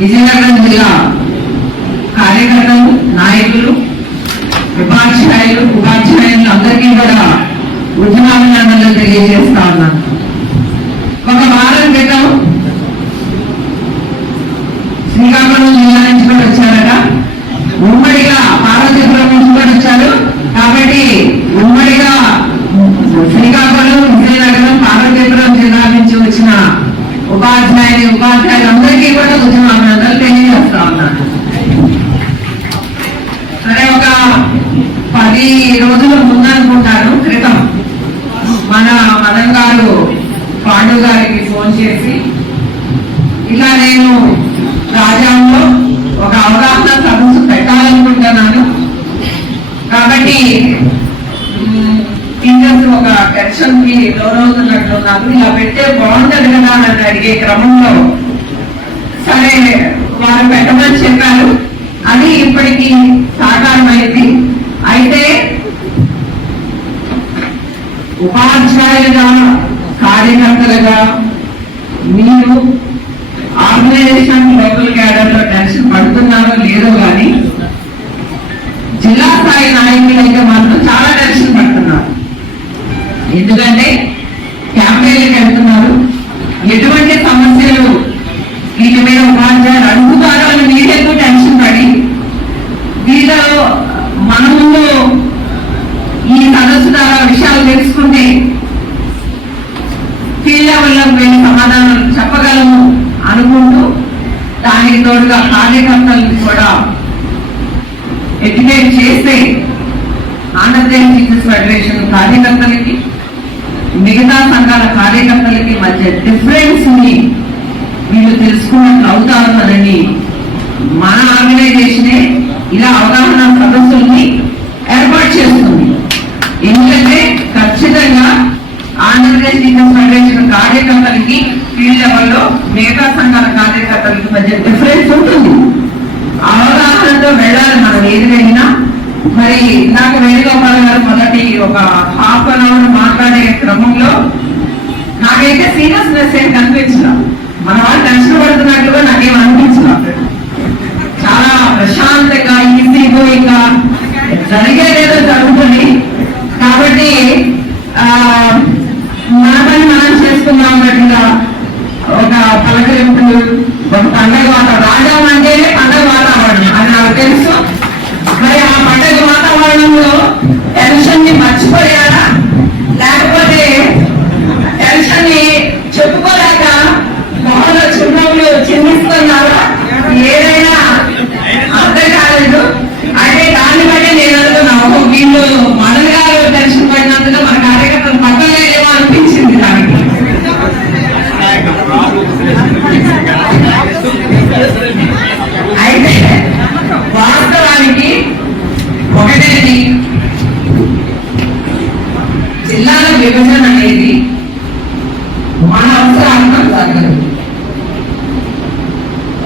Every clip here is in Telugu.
విజయనగరం జిల్లా కార్యకర్తలు, నాయకులు, ఉపాధ్యాయులు అందరికీ కూడా ఉద్యమాభినందనలు తెలియజేస్తా ఉన్నాను. ఒక వారం క్రితం శ్రీకాకుళం జిల్లా నుంచి కూడా వచ్చారట, ఉమ్మడిగా పార్వతీపురం నుంచి కూడా వచ్చారు. కాబట్టి ఉమ్మడిగా శ్రీకాకుళం, విజయనగరం, పార్వతీపురం జిల్లా నుంచి వచ్చిన ఉపాధ్యాయులందరికీ కూడా ఉద్యమాభినందనలు తెలియజేస్తా ఉన్నాను. సరే, ఒక 10 రోజుల ముందనుకుంటాను క్రితం మన మదన్ గారు పాండు గారికి ఫోన్ చేసి, ఇలా నేను రాజ్యాంగంలో ఒక అవగాహన సదస్సు పెట్టాలనుకుంటున్నాను, కాబట్టి టీచర్స్ ఒక టెన్షన్ కి లోనవుతున్నట్లున్నారు, ఇలా పెడితే బాగుంటది కదా అని అడిగే క్రమంలో సరే వారు పెట్టమని చెప్పారు. అది ఇప్పటికీ సాకారమైంది. అయితే ఉపాధ్యాయులుగా, కార్యకర్తలుగా మీరు ఆర్గనైజేషన్ లోకల్ క్యాడర్ లో టెన్షన్ పడుతున్నారో లేదో కానీ జిల్లా స్థాయి నాయకులు అయితే మాత్రం చాలా టెన్షన్ పడుతున్నారు. ఎందుకంటే క్యాంపెయిన్కి వెళ్తున్నారు, ఎటువంటి సమస్యలు వీటి మీద ఉపాధ్యాయులు అడుగుతారో అని మీరు ఎక్కువ టెన్షన్ పడి వీళ్ళు మన ముందు ఈ సదస్సు ద్వారా విషయాలు తెలుసుకుంటే ఫీల్డ్ లెవెల్లో వెళ్ళి సమాధానాలు చెప్పగలము అనుకుంటూ దానికి తోడుగా కార్యకర్తలను కూడా ఎడ్యుకేట్ చేస్తే ఆంధ్రప్రదేశ్ టీచర్స్ ఫెడరేషన్ కార్యకర్తలకి, మిగతా సంఘాల కార్యకర్తలకి మధ్య డిఫరెన్స్ ని వీళ్ళు తెలుసుకున్నట్లు అవుతారు కదండి. మన ఆర్గనైజేషనే ఇలా అవగాహన సదస్సుల్ని ఏర్పాటు చేస్తుంది. ఎందుకంటే ఖచ్చితంగా ఆంధ్రప్రదేశ్ టీచర్స్ ఫెడరేషన్ కార్యకర్తలకి ఫీల్డ్ లెవెల్లో మిగతా సంఘాల కార్యకర్తలకి మధ్య డిఫరెన్స్ ఉంటుంది. అవగాహనతో వెళ్ళాలి మనం ఏది వెళ్ళినా. మరి నాకు వేణుగోపాల్ గారు మొదటి ఒక ½ అన్ అవర్ మాట్లాడే క్రమంలో నాకైతే సీరియస్నెస్ ఏం కనిపించదు, మన వాళ్ళు టెన్షన్ పడుతున్నట్లుగా నాకేం అనిపించదు. చాలా ప్రశాంతంగా ఈజీగా ఇంకా జరిగేదేదో జరుగుతుంది. కాబట్టి మన పని మనం చేసుకుందాం అన్నట్టుగా ఒక పలకరింపులు, ఒక పండగ వాతావరణం. రాజం అంటేనే పండగ వాతావరణం అది నాకు తెలుసు. మరి ఆ పండగ వాతావరణంలో టెన్షన్ ని మర్చిపోయారా, లేకపోతే టెన్షన్ ని చెప్పుకోలేక మొహంలో చిరునవ్వులు చిందిస్తున్నారా, ఏదైనా అర్థం కాలేదు. అంటే దాన్ని బట్టి నేను అనుకున్నాను, వీళ్ళు మదన్ గారు టెన్షన్ పడినందుకు మన కార్యకర్తలు పక్కలేమో అనిపించింది దానికి. అయితే వాస్తవానికి ఒకటేది, జిల్లాల విభజన అనేది మన అవసరాలను జరగదు.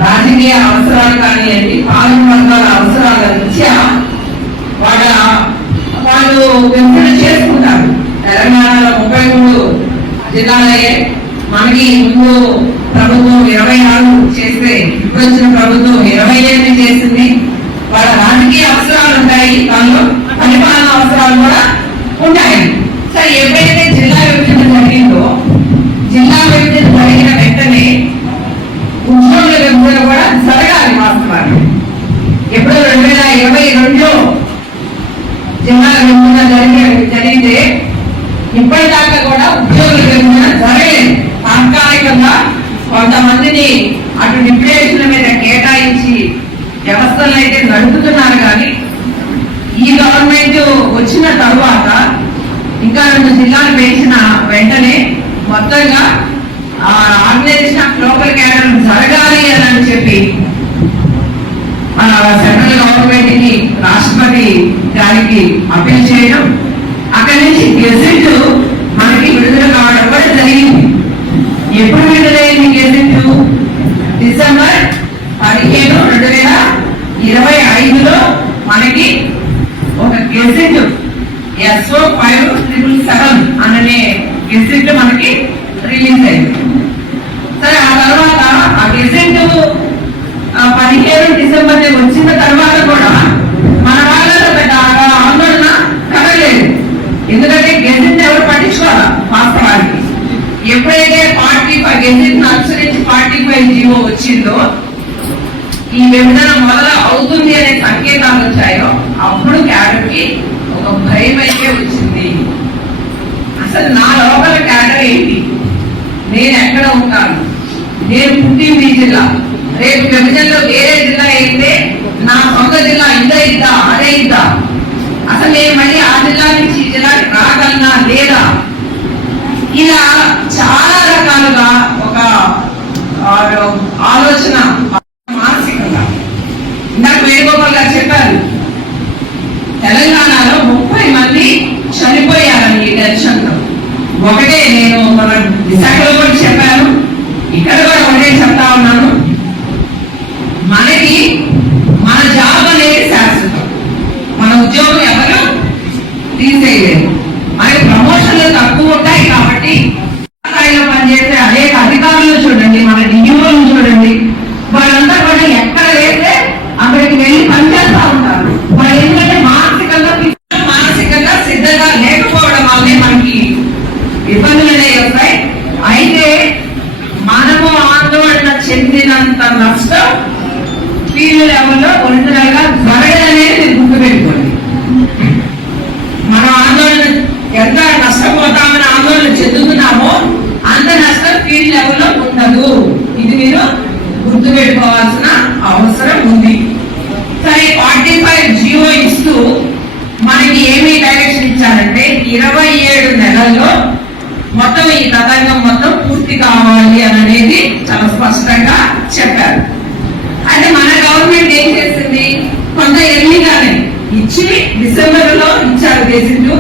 రాజకీయ అవసరాలు కానివ్వండి, పాలక వర్గాల అవసరాల రీత్యా వాళ్ళు విభజన చేసుకుంటారు. తెలంగాణలో 33 జిల్లాలయ్యే, మనకి ముందు ప్రభుత్వం 26 చేస్తే ఇప్పుడు వచ్చిన ప్రభుత్వం 28 చేసింది. వాళ్ళ రాజకీయ అవసరాలు ఉంటాయి, దానిలో పరిపాలన అవసరాలు కూడా ఉంటాయి. సరే, ఎప్పుడైతే జిల్లా విభజన జరిగిందో, జిల్లా విభజన జరిగిన వెంటనే ఉద్యోగుల విభజన కూడా జరగాలి. వాస్తవాన్ని ఎప్పుడు 2022లో జిల్లా విభజన జరిగితే ఇప్పటిదాకా కూడా ఉద్యోగుల విభజన జరగలేదు. తాత్కాలికంగా కొంతమందిని అటు డిప్యుటేషన్ల మీద కేటాయించి వ్యవస్థలను అయితే నడుపుతున్నారు. కానీ ఈ గవర్నమెంట్ వచ్చిన తరువాత ఇంకా 2 జిల్లాలు పెంచిన వెంటనే మొత్తంగా ఆర్గనైజేషన్ ఆఫ్ లోకల్ క్యాడర్ జరగాలి అని చెప్పి సెంట్రల్ గవర్నమెంట్ కి, రాష్ట్రపతి గారికి అప్పీల్ చేయడం, అక్కడి నుంచి గెజెట్ మనకి విడుదల కావడం కూడా జరిగింది. ఎప్పుడు విడుదలైంది గెజెట్? డిసెంబర్ 15, 2025లో మనకి ఒక గెజెట్ SO 5777 అనే గెజెట్ మనకి రిలీజ్ అయింది. సరే ఆ తర్వాత ఆ గెజెట్ 17 డిసెంబర్ వచ్చిన తర్వాత కూడా మన వాళ్ళలో పెద్ద ఆందోళన కలగలేదు. ఎందుకంటే గెజెట్ ఎవరు పట్టించుకోవాలా వాస్తవానికి. ఎప్పుడైతే 45 గెజెట్ అనుసరించి 45 జీవో వచ్చిందో ఈ విభజన మొదలు అవుతుంది అనే సంకేతాలు వచ్చాయో అప్పుడు క్యాడర్ కి ఒక భయం అయితే వచ్చింది. అసలు నా లోపల క్యాడర్ ఏంటి, నేను ఎక్కడ ఉంటాను, నేను పుట్టింది ఈ జిల్లా, రేపు విభజనలో వేరే జిల్లా అయితే నా సొంత జిల్లా ఇద్దా అదే ఇద్దా, అసలు నేను మళ్ళీ ఆ జిల్లా నుంచి ఈ జిల్లాకి రాగలనా లేదా, ఇలా చాలా రకాలుగా ఒక ఆలోచన మానసికంగా. ఇందాక వేణుగోపాల్ గారు చెప్పారు తెలంగాణలో 30 మంది చనిపోయారని ఈ టెన్షన్ తో. ఒకటే నేను మన విశాఖలో కూడా చెప్పాను, ఇక్కడ కూడా ఒకటే చెప్తా ఉన్నాను, మనకి మన జాబ్ అనేది శాశ్వతం, మన ఉద్యోగం ఎవరు తీసేయలేరు. మనకి ప్రమోషన్లు తక్కువ ఉంటాయి కాబట్టి స్థాయిలో పనిచేసే అనేక అధికారులు చూడండి, మన డిగ్రీలను చూడండి, వాళ్ళంతా కూడా ఎక్కడ వేస్తే అక్కడికి వెళ్ళి పనిచేస్తా ఉంటారు. వాళ్ళు ఎందుకంటే మానసికంగా సిద్ధంగా లేకపోవడం వల్లే మనకి ఇబ్బందులు అనేవి వస్తాయి. అయితే మనము ఆందోళన చెందినంత నష్టం ఫీల్డ్ లెవెల్లో ఒరిజినల్ గా జరగదనేది గుర్తుపెట్టుకోండి. మనం ఆందోళన ఎంత నష్టపోతామని ఆందోళన చెందుతున్నామో అంత నష్టం ఫీల్డ్ లెవెల్లో ఉండదు. ఇది మీరు గుర్తుపెట్టుకోవాల్సిన అవసరం ఉంది. సరే 45 జీవో ఇస్తూ మనకి ఏమి డైరెక్షన్ ఇచ్చారంటే 27 నెలల్లో మొత్తం ఈ తతంగం మొత్తం పూర్తి కావాలి అని అనేది చాలా స్పష్టంగా చెప్పారు. అంటే మన గవర్నమెంట్ ఏం చేసింది, కొంత ఎర్లీగానే ఇచ్చి డిసెంబర్ లో ఇచ్చారు గెజిట్,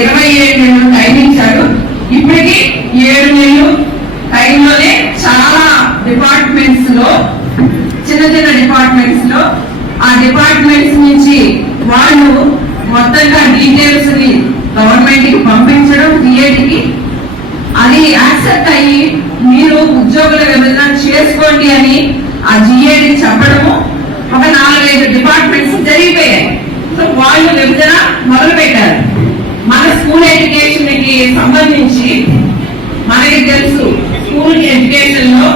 27 నెలలు టైం ఇచ్చారు. ఇప్పటికి 7 నెలలు టైంలోనే చాలా డిపార్ట్మెంట్స్ లో చిన్న చిన్న డిపార్ట్మెంట్స్ లో ఆ డిపార్ట్మెంట్స్ నుంచి వాళ్ళు మొత్తంగా డీటెయిల్స్ ని గవర్నమెంట్ కి పంపించడం, టీఏడికి అది యాక్సెప్ట్ అయ్యి మీరు ఉద్యోగుల విభజన చేసుకోండి అని ఆ జిఏడి చెప్పడము ఒక 4-5 డిపార్ట్మెంట్స్ జరిగిపోయాయి. సో వాళ్ళు విభజన మొదలు పెట్టారు. మన స్కూల్ ఎడ్యుకేషన్ కి సంబంధించి మనకి తెలుసు, స్కూల్ ఎడ్యుకేషన్ లో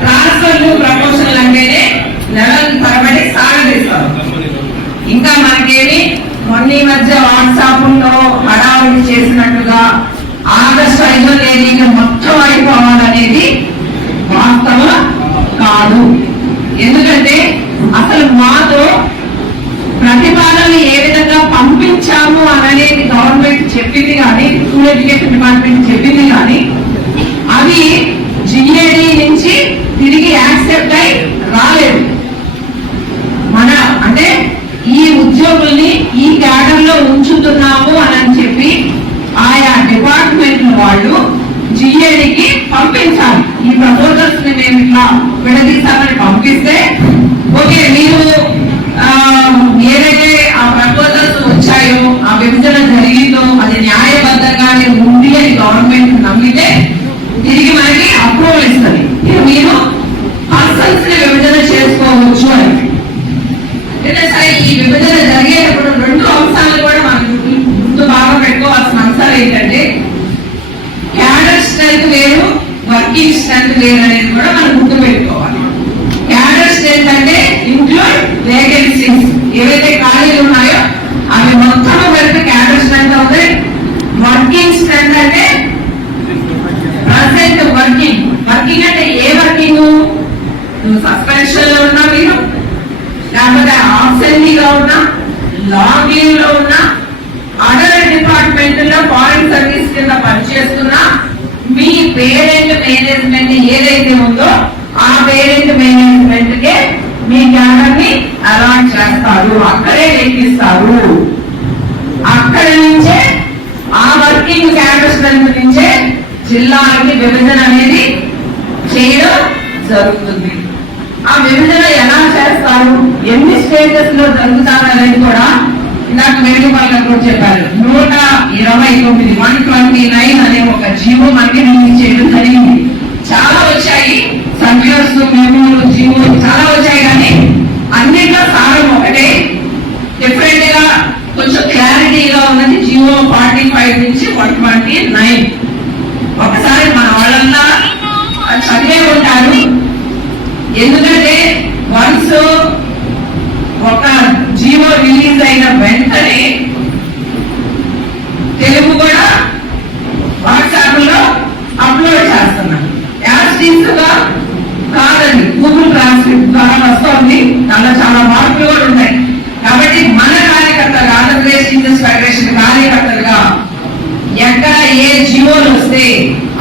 ట్రాన్స్ఫర్లు ప్రమోషన్లు అంటేనే నెలల తరబడి సాగదీస్తారు. ఇంకా మనకేమి మొన్న మధ్య వాట్సాప్ లో హడావుడి చేసినట్టుగా ఆగస్టు 5వ తేదీకి మొత్తం అయిపోవాలనేది వాస్తవం కాదు. ఎందుకంటే అసలు మాతో ప్రతిపాదన ఏ విధంగా పంపించాము అనేది గవర్నమెంట్ చెప్పింది కానీ, స్కూల్ ఎడ్యుకేషన్ డిపార్ట్మెంట్ చెప్పింది కానీ అవి జిఏడి నుంచి తిరిగి యాక్సెప్ట్ అయి రాలేదు. మన అంటే ఈ ఉద్యోగుల్ని ఈ క్యాడర్ లో ఉంచుతున్నాము అని చెప్పి ఆయా డిపార్ట్మెంట్ వాళ్ళు జిఏడికి పంపించాలి. ఈ ప్రపోజల్స్ ని మేము ఇట్లా విడదీసామని పంపిస్తే ఓకే, మీరు ఏదైతే ఆ ప్రపోజల్స్ వచ్చాయో ఆ విభజన జరిగిందో అది న్యాయబద్ధంగానే ఉంది అని గవర్నమెంట్ నమ్మితే తిరిగి మనకి అప్రూవల్ ఇస్తుంది. మీరు పర్సన్స్ ని విభజన చేసుకోవచ్చు అని. సరే, ఈ విభజన జరిగేటప్పుడు 2 అంశాలు కూడా మనకు గుర్తు బాగా పెట్టుకోవాల్సిన అంశాలు ఏంటంటే క్యాడర్ స్ట్రెంత్ వేరు, వర్కింగ్ స్ట్రెంత్ వేరు అనేది కూడా మనం గుర్తు పెట్టుకోవాలి. క్యాడర్ స్ట్రెంత్ అంటే ఇంక్లూడ్ వేకెన్సీస్, ఏవైతే ఖాళీలు ఉన్నాయో అవి మొత్తం కలిపి క్యాడర్ స్ట్రెంత్ అవుతాయి. వర్కింగ్ స్ట్రెంత్ అంటే ప్రజెంట్ వర్కింగ్. వర్కింగ్ అంటే ఏ వర్కింగ్, సస్పెన్షన్ లో ఉన్నా మీరు, లేకపోతే ఆబ్సెంటీగా ఉన్నా, లాంగ్ లీవ్ లో ఉన్నా, అదర్ డిపార్ట్మెంట్ లో ఫారెన్ సర్వీస్ కింద పనిచేస్తున్నా, మీ పేరెంట్ మేనేజ్మెంట్ ఏదైతే ఉందో ఆ పేరెంట్ మేనేజ్మెంట్ కే మీ క్యాడర్ ని అలాట్ చేస్తారు, అక్కడే లెక్కిస్తారు. అక్కడి నుంచే ఆ వర్కింగ్ క్యాడర్ స్ట్రెంత్ నుంచే జిల్లాలకి విభజన అనేది చేయడం జరుగుతుంది. ఆ విభజన ఎలా చేస్తారు, ఎన్ని స్టేజెస్ లో జరుగుతారు అనేది కూడా ఇందాక వేణుగోపాల్ గారు కూడా చెప్పారు. 129 129 అనే ఒక జీవో మనకి రిలీజ్ చేయడం జరిగింది. చాలా వచ్చాయి, సర్క్యులర్స్, మెమోలు, జీవోలు చాలా వచ్చాయి, కానీ అన్నింటిలో సారం ఒకటే. డిఫరెంట్ గా కొంచెం క్లారిటీగా ఉన్నది జీవో 45 నుంచి 129. ఒకసారి మన వాళ్ళంతా చదివే ఉంటారు. ఎందుకంటే వన్స్ ఒక జీవో రిలీజ్ అయిన వెంటనే తెలుగు కూడా వాట్సాప్ లో అప్లోడ్ చేస్తున్నాం. యాస్టీస్గా కాదండి, గూగుల్ ట్రాన్స్లేట్ ద్వారా వస్తుంది. దాంట్లో చాలా మార్పులు కూడా ఉన్నాయి. కాబట్టి మన కార్యకర్తలు, ఆంధ్రప్రదేశ్ టీచర్స్ ఫెడరేషన్ కార్యకర్తలుగా ఎక్కడ ఏ జీవోలు వస్తే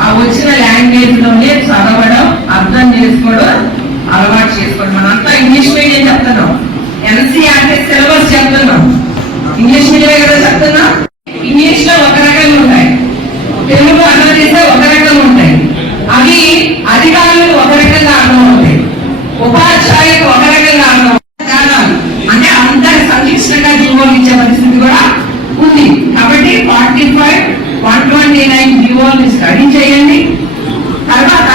ఆ వచ్చిన లాంగ్వేజ్ లోనే చదవడం, అర్థం చేసుకోవడం అలవాటు చేసుకోవడం. మనంతా ఇంగ్లీష్ మీడియం చెప్తున్నాం, ఎన్సీఆర్టీ సిలబస్ చెప్తున్నాం, ఇంగ్లీష్ మీడియం కదా చెప్తున్నాం. ఇంగ్లీష్ లో ఒక రకంగా ఉంటాయి, తెలుగు అనువదిస్తే ఒక రకంగా ఉంటాయి. అవి అధికారులకు ఒక రకంగా అర్థం అవుతాయి, ఉపాధ్యాయులకు ఒక రకంగా అర్థం అవుతాయి. అంటే అందరి సంక్షిప్తంగా జీవోలు ఇచ్చే పరిస్థితి కూడా ఉంది. కాబట్టి 45, 129 జీవోల్ని స్టడీ చేయండి. తర్వాత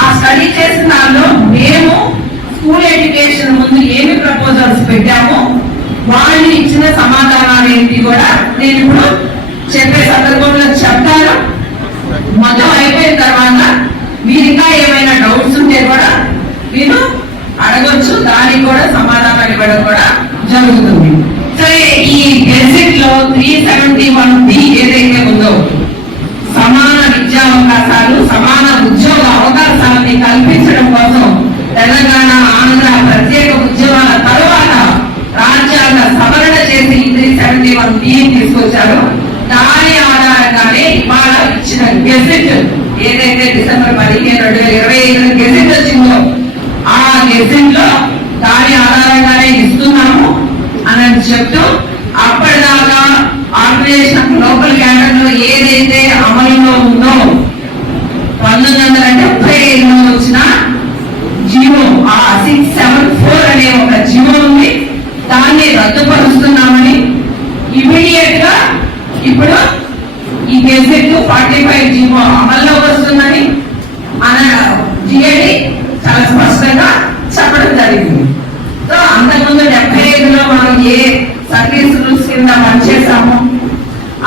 ఆ స్టడీ చేసిన దానిలో మేము స్కూల్ ఎడ్యుకేషన్ ముందు ఏమి ప్రపోజల్స్ పెట్టామో వాళ్ళు ఇచ్చిన సమాధానాలు ఏంటి కూడా నేను ఇప్పుడు చెప్పే సందర్భంలో చెప్తాను. మొత్తం అయిపోయిన తర్వాత మీరు ఇంకా ఏమైనా డౌట్స్ ఉంటే కూడా మీరు అడగొచ్చు, దానికి కూడా సమాధానాలు ఇవ్వడం కూడా జరుగుతుంది. సరే, ఈ గెజెట్ లో 371B ఏదైతే ఉందో, సమాన విద్యా అవకాశాలు, సమాన ఉద్యోగ అవకాశాలని కల్పించడం కోసం తెలంగాణ, ఆంధ్ర ప్రత్యేక ఉద్యమాల తరువాత రాజ్యాంగ సవరణ చేసి 371B తీసుకొచ్చారు. దాని ఆధారంగానే ఇవాళ ఇచ్చిన గెజెట్ ఏదైతే డిసెంబర్ 15, 2025 గెజెట్ వచ్చిందో ఆ గెజెట్ లో దాని ఆధారంగానే ఇస్తున్నాము అని చెప్తూ, అప్పటిదాకా ఆర్గనైజేషన్ లోకల్ క్యాడర్ లో ఏదైతే అమలులో ఉందో 1975లో వచ్చిన జీవో, ఆ 674 అనే ఒక జీవో ఉంది, దాన్ని రద్దుపరుస్తున్నామని ఇమీడియట్ గా ఇప్పుడు ఈ గెజెట్ 45 జీవో అమల్లో వస్తుందని మన జిఏడి చాలా స్పష్టంగా చెప్పడం జరిగింది. సో అంతకుముందు 75లో మనం ఏ సర్వీస్ రూల్స్ కింద పనిచేసామో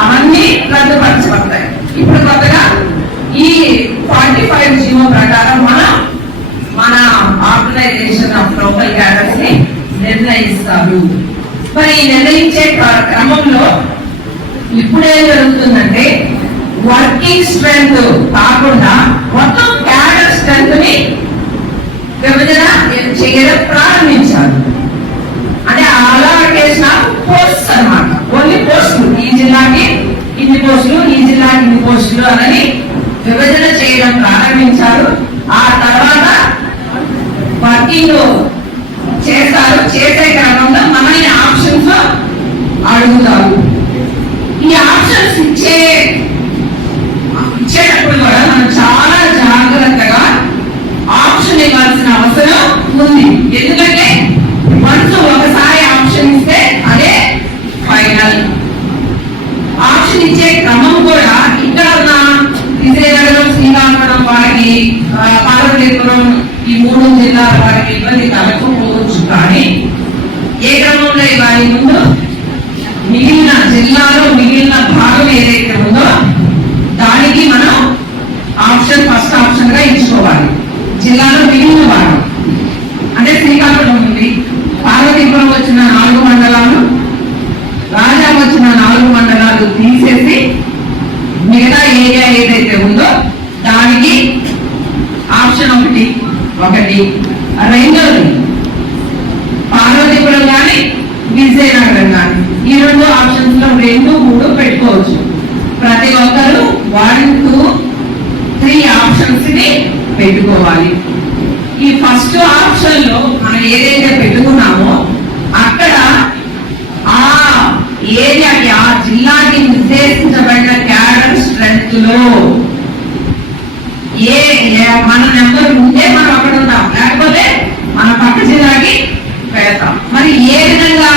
అవన్నీ రద్దుపరచబడతాయి. ఇప్పుడు కొత్తగా ఈ 45 జీవో ప్రకారం మన ఆర్గనైజేషన్ ఆఫ్ లోకల్ క్యాడర్స్ ని నిర్ణయిస్తారు. మరి నిర్ణయించే క్రమంలో ఇప్పుడేం జరుగుతుందంటే, వర్కింగ్ స్ట్రెంత్ కాకుండా మొత్తం క్యాడర్ స్ట్రెంత్ ని విభజన చేయడం ప్రారంభించారు. అంటే అలాకేషన్ ఆఫ్ పోస్ట్స్ అన్నమాట. ఓన్లీ పోస్టులు, ఈ జిల్లాకి ఇన్ని పోస్టులు, ఈ జిల్లాకి ఇన్ని పోస్టులు అని విభజన చేయడం ప్రారంభించారు. ఆ తర్వాత వర్కింగ్ చేస్తారు. చేసే క్రమంలో మనల్ని ఆప్షన్స్ అడుగుతారు. ఈ ఆప్షన్స్ ఇచ్చేటప్పుడు కూడా మనం చాలా జాగ్రత్తగా ఆప్షన్ ఇవ్వాల్సిన అవసరం ఉంది. ఎందుకంటే వన్స్ ఒకసారి ఆప్షన్ ఇస్తే అదే ఫైనల్. ఆప్షన్ ఇచ్చే క్రమం కూడా ఇక్కడ ఉన్న విజయనగరం, శ్రీకాకుళం వారికి, పార్వతీపురం ఈ 3 జిల్లాల వారికి ఇబ్బంది కలగకపోవచ్చు. కానీ ఏ క్రమంలో ఇవ్వాలి? ముందు మిగిలిన జిల్లాలో మిగిలిన భాగం ఏదైతే ఉందో దానికి మనం ఆప్షన్ ఫస్ట్ ఆప్షన్ గా ఇచ్చుకోవాలి. జిల్లాలో మిగిలిన భాగం అంటే శ్రీకాకుళం ఉంది, పార్వతీపురం వచ్చిన 4 మండలాలు, రాజా వచ్చిన 4 మండలాలు తీసేసి మిగతా ఏరియా ఏదైతే ఉందో దానికి ఆప్షన్ ఒకటి. రెండోది పార్వతీపురం కానీ విజయనగరం కానీ, ఈ 2 ఆప్షన్స్ లో 2, 3 పెట్టుకోవచ్చు. ప్రతి ఒక్కరు 1, 2, 3 ఆప్షన్స్ ని పెట్టుకోవాలి. ఈ ఫస్ట్ ఆప్షన్ లో మనం ఏదైతే పెట్టుకున్నామో అక్కడ ఆ ఏరియాకి, ఆ జిల్లాకి నిర్దేశించబడిన క్యాడర్ స్ట్రెంత్ లో మన నెంబర్ ఉంటే మనం అక్కడ ఉంటాం, లేకపోతే మన పక్క జిల్లాకి వెళ్తాం. మరి ఏ విధంగా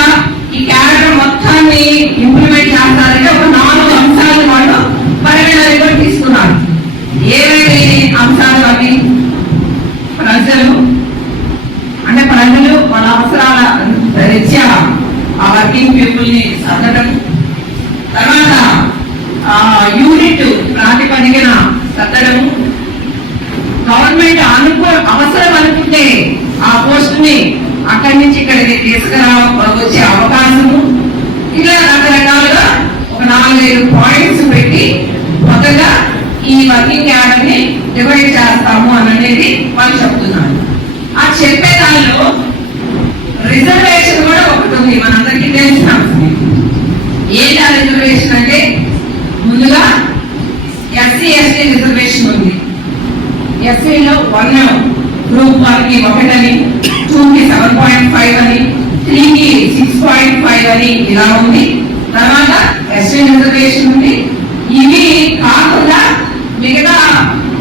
ఈ క్యాడర్ మొత్తాన్ని ఇంప్లిమెంట్ చేస్తారంటే ఒక 4 అంశాలు వాళ్ళు పరిగణలోకి తీసుకున్నారు. ఏమేమి అంశాలు అవి? యూనిట్ ప్రాతిపదికన సత్తడము, గవర్నమెంట్ అవసరం అనుకుంటే ఆ పోస్ట్ ని అక్కడి నుంచి ఇక్కడికి వచ్చే అవకాశము, ఇలా రకరకాలుగా ఒక 4-5 పాయింట్స్ పెట్టి కొత్తగా ఈ వర్కింగ్ క్యాడర్ ని డివైడ్ చేస్తాము అనేది వాళ్ళు చెప్తున్నారు. ఆ చెప్పే దానిలో రిజర్వేషన్ కూడా ఒకటి ఉంది, మనందరికీ తెలిసిన ఏంటి ఆ రిజర్వేషన్ అంటే, ముందుగా ఎస్సీ ఎస్టీ రిజర్వేషన్ ఉంది. ఎస్సీలో 1 గ్రూప్ 1కి 1 అని, 2కి 7.5 అని, 3కి 6.5 అని ఇలా ఉంది. తర్వాత ఎస్టీ రిజర్వేషన్ ఉంది. ఇవి కాకుండా మిగతా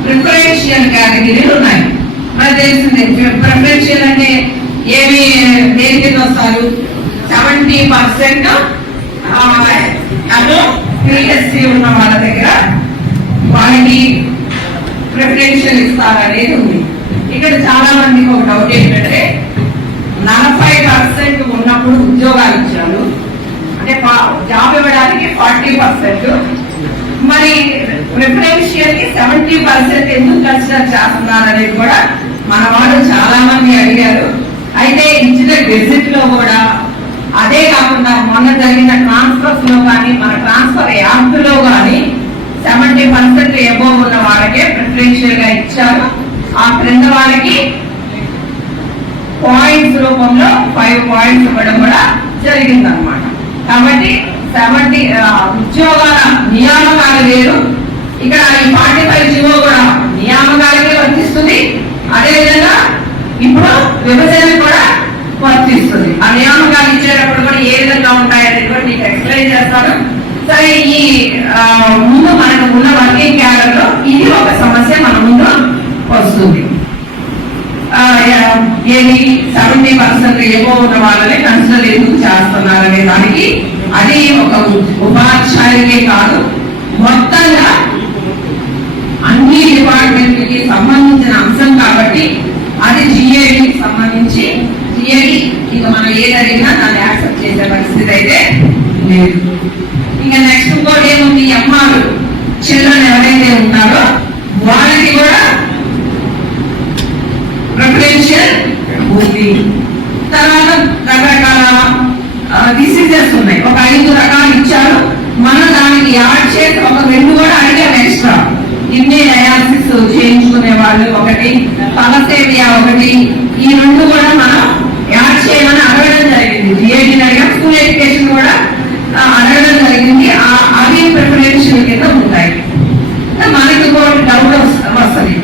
ప్రిఫరెన్షియల్ కేటగిరీలు ఉన్నాయి. మరి తెలిసిందే ప్రిఫరెన్షియల్ అంటే ఏమి దేని కింద వస్తారు, 70% అటు పిఎస్సీ ఉన్న వాళ్ళ దగ్గర వాళ్ళకి ప్రిఫరెన్షియల్ ఇస్తారనేది ఉంది. ఇక్కడ చాలా మందికి ఒక డౌట్ ఏంటంటే 40% ఉన్నప్పుడు ఉద్యోగాలు ఇచ్చారు అంటే జాబ్ ఇవ్వడానికి 40%, మరి ప్రిఫరెన్షియల్ కి 70% ఎందుకు కన్సిడర్ చేస్తున్నారు అనేది కూడా మన వాళ్ళు చాలా మంది అడిగారు. అయితే ఇచ్చిన గెజెట్ లో కూడా అదే కాకుండా మొన్న జరిగిన ట్రాన్స్ఫర్స్ లో కానీ మన ట్రాన్స్ఫర్ యాక్ట్ లో కానీ 70% ఎబోవ్ ఉన్న వాళ్ళకే ప్రిఫరెన్షియల్ గా ఇచ్చారు. ఆ క్రింద వాళ్ళకి పాయింట్స్ రూపంలో 5 పాయింట్స్ ఇవ్వడం కూడా జరిగిందనమాట. కాబట్టి 70 ఉద్యోగాల నియామకాలు వేరు. ఇక్కడ ఈ 45 జీవో కూడా నియామకాలకే వర్తిస్తుంది. అదేవిధంగా ఇప్పుడు విభజన కూడా వర్తిస్తుంది. ఆ నియామకాలు ఇచ్చేటప్పుడు కూడా ఏ విధంగా ఉంటాయనేది కూడా మీకు ఎక్స్ప్లెయిన్ చేస్తాను. సరే, ఈ ముందు మనకు ఉన్న వర్కింగ్ క్యాడర్ లో ఇది ఒక సమస్య మన ముందు వస్తుంది. ఏది 70% ఏవో ఉన్న వాళ్ళని కన్సిడర్ ఎందుకు చేస్తున్నారనే దానికి అది ఒక ఉపాధ్యాయులకే కాదు, మొత్తంగా అన్ని డిపార్ట్మెంట్లకి సంబంధించిన అంశం కాబట్టి అది జిఏడికి సంబంధించి జిఏడి ఇక మనం ఏదడిగినా దాన్ని యాక్సెప్ట్ చేసే పరిస్థితి అయితే లేదు. ఇంకా నెక్స్ట్ ఇంకోటి ఏముంది, ఎంఆర్ చిల్డ్రన్ ఎవరైతే ఉంటారో వాళ్ళకి కూడా ప్రిఫరెన్షియల్ ఉంది. తర్వాత రకరకాల డిసీజెస్ ఉన్నాయి, ఒక 5 రకాలు ఇచ్చారు. మనం దానికి యాడ్ చేసి ఒక 2 కూడా అడిగాం ఎక్స్ట్రా. కిడ్నీ డయాలసిస్ చేయించుకునే వాళ్ళు ఒకటి, తలసేమియా ఒకటి, ఈ 2 కూడా మనం యాడ్ చేయమని అడగడం జరిగింది. జిఐటీని అడిగాం, స్కూల్ ఎడ్యుకేషన్ కూడా అడగడం జరిగింది. అవి ప్రిఫరెన్షియల్ కింద ఉంటాయి. మనకి కూడా డౌట్ వస్తుంది,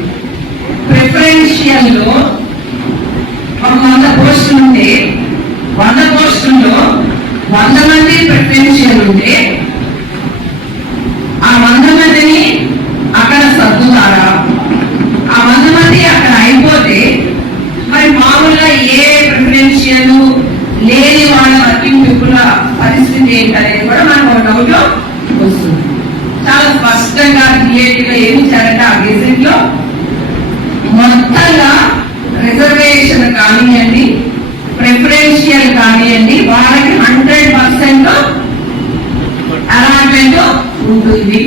ప్రిఫరెన్షియల్ లో 100 పోస్టులు ఉంటే 100 పోస్టుల్లో 100 మంది ప్రిఫరెన్షియల్ ఉంటే ఆ 100 మందిని అక్కడ సర్దుతారా? ఆ 100 మంది అక్కడ అయిపోతే మరి మామూలుగా ఏ ప్రిఫరెన్షియల్ లేని వాళ్ళ వర్కింగ్ పీపుల్ పరిస్థితి ఏంటనేది కూడా మనకు ఒక డౌట్ వస్తుంది. చాలా స్పష్టంగా జిఏటీలో ఏమి ఇచ్చారంటే ఆ గెజెట్ లో మొత్తంగా రిజర్వేషన్ కానివ్వండి, ప్రిఫరెన్షియల్ కానివ్వండి, వాళ్ళకి 100% అలాట్మెంట్ ఉంటుంది.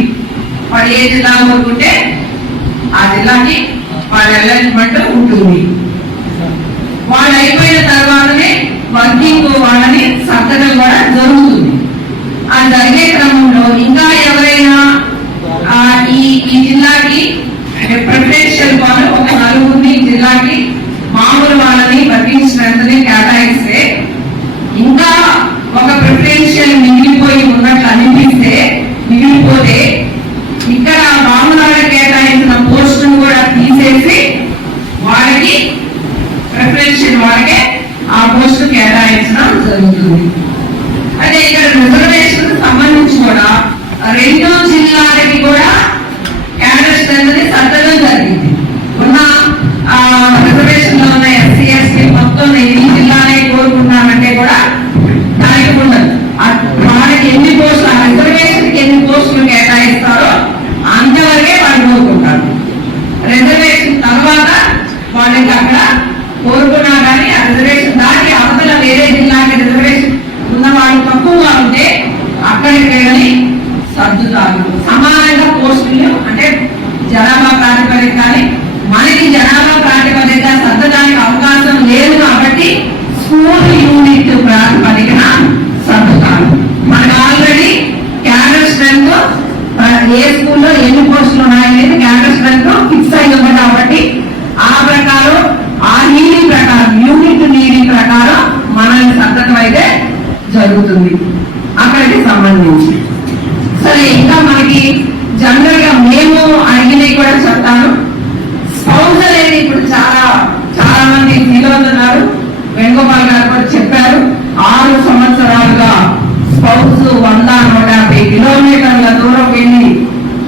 వాడు ఏ జిల్లా కోరుకుంటే ఆ జిల్లాకి వాళ్ళ అలాట్మెంట్ ఉంటుంది. వాళ్ళు అయిపోయిన తర్వాతనే వర్కింగ్ వాళ్ళని సర్దడం కూడా జరుగుతుంది. ఆ జరిగే క్రమంలో ఇంకా ఎవరైనా ఈ జిల్లాకి ప్రిఫరెన్షియల్ వాళ్ళు ఒక 4 జిల్లాకి మామూలు వాళ్ళని వర్కింగ్ స్ట్రెంత్ ని కేటాయిస్తే ఇంకా ఒక ప్రిఫరెన్షియల్ మిగిలిపోయి ఉన్నట్లు అనిపిస్తే మిగిలిపోతే ఇక్కడ మామూలు వాళ్ళకి కేటాయించిన పోస్టును కూడా తీసేసి వాళ్ళకి ప్రిఫరెన్షియల్ వాళ్ళకే ఆ పోస్టు కేటాయించడం జరుగుతుంది. అదే ఇక్కడ రిజర్వేషన్ సంబంధించి కూడా పోస్టులు అంటే జనాభా ప్రాతిపదిక, కానీ మనకి జనాభా ప్రాతిపదిక సర్దడానికి అవకాశం లేదు కాబట్టి స్కూల్ యూనిట్ ప్రాతిపదికన సర్దుతారు. మనకు ఆల్రెడీ క్యాడర్ స్ట్రెంత్ ఏ స్కూల్లో ఎన్ని పోస్టులు ఉన్నాయనేది క్యాడర్ స్ట్రెంత్ ఫిక్స్ అయి ఉంది కాబట్టి ఆ ప్రకారం ఆ నీడింగ్ ప్రకారం యూనిట్ నీడింగ్ ప్రకారం మనల్ని సర్దడం అయితే జరుగుతుంది అక్కడికి సంబంధించి. సరే, ఇంకా మనకి జనరల్ గా మేము అడిగినవి కూడా చెప్తాను. స్పౌజ్ అనేది ఇప్పుడు చాలా మంది ఫీల్ అవుతున్నారు. వేణుగోపాల్ గారు కూడా చెప్పారు, 6 సంవత్సరాలుగా స్పౌజ్ 100-150 కిలోమీటర్ల దూరం వెళ్ళి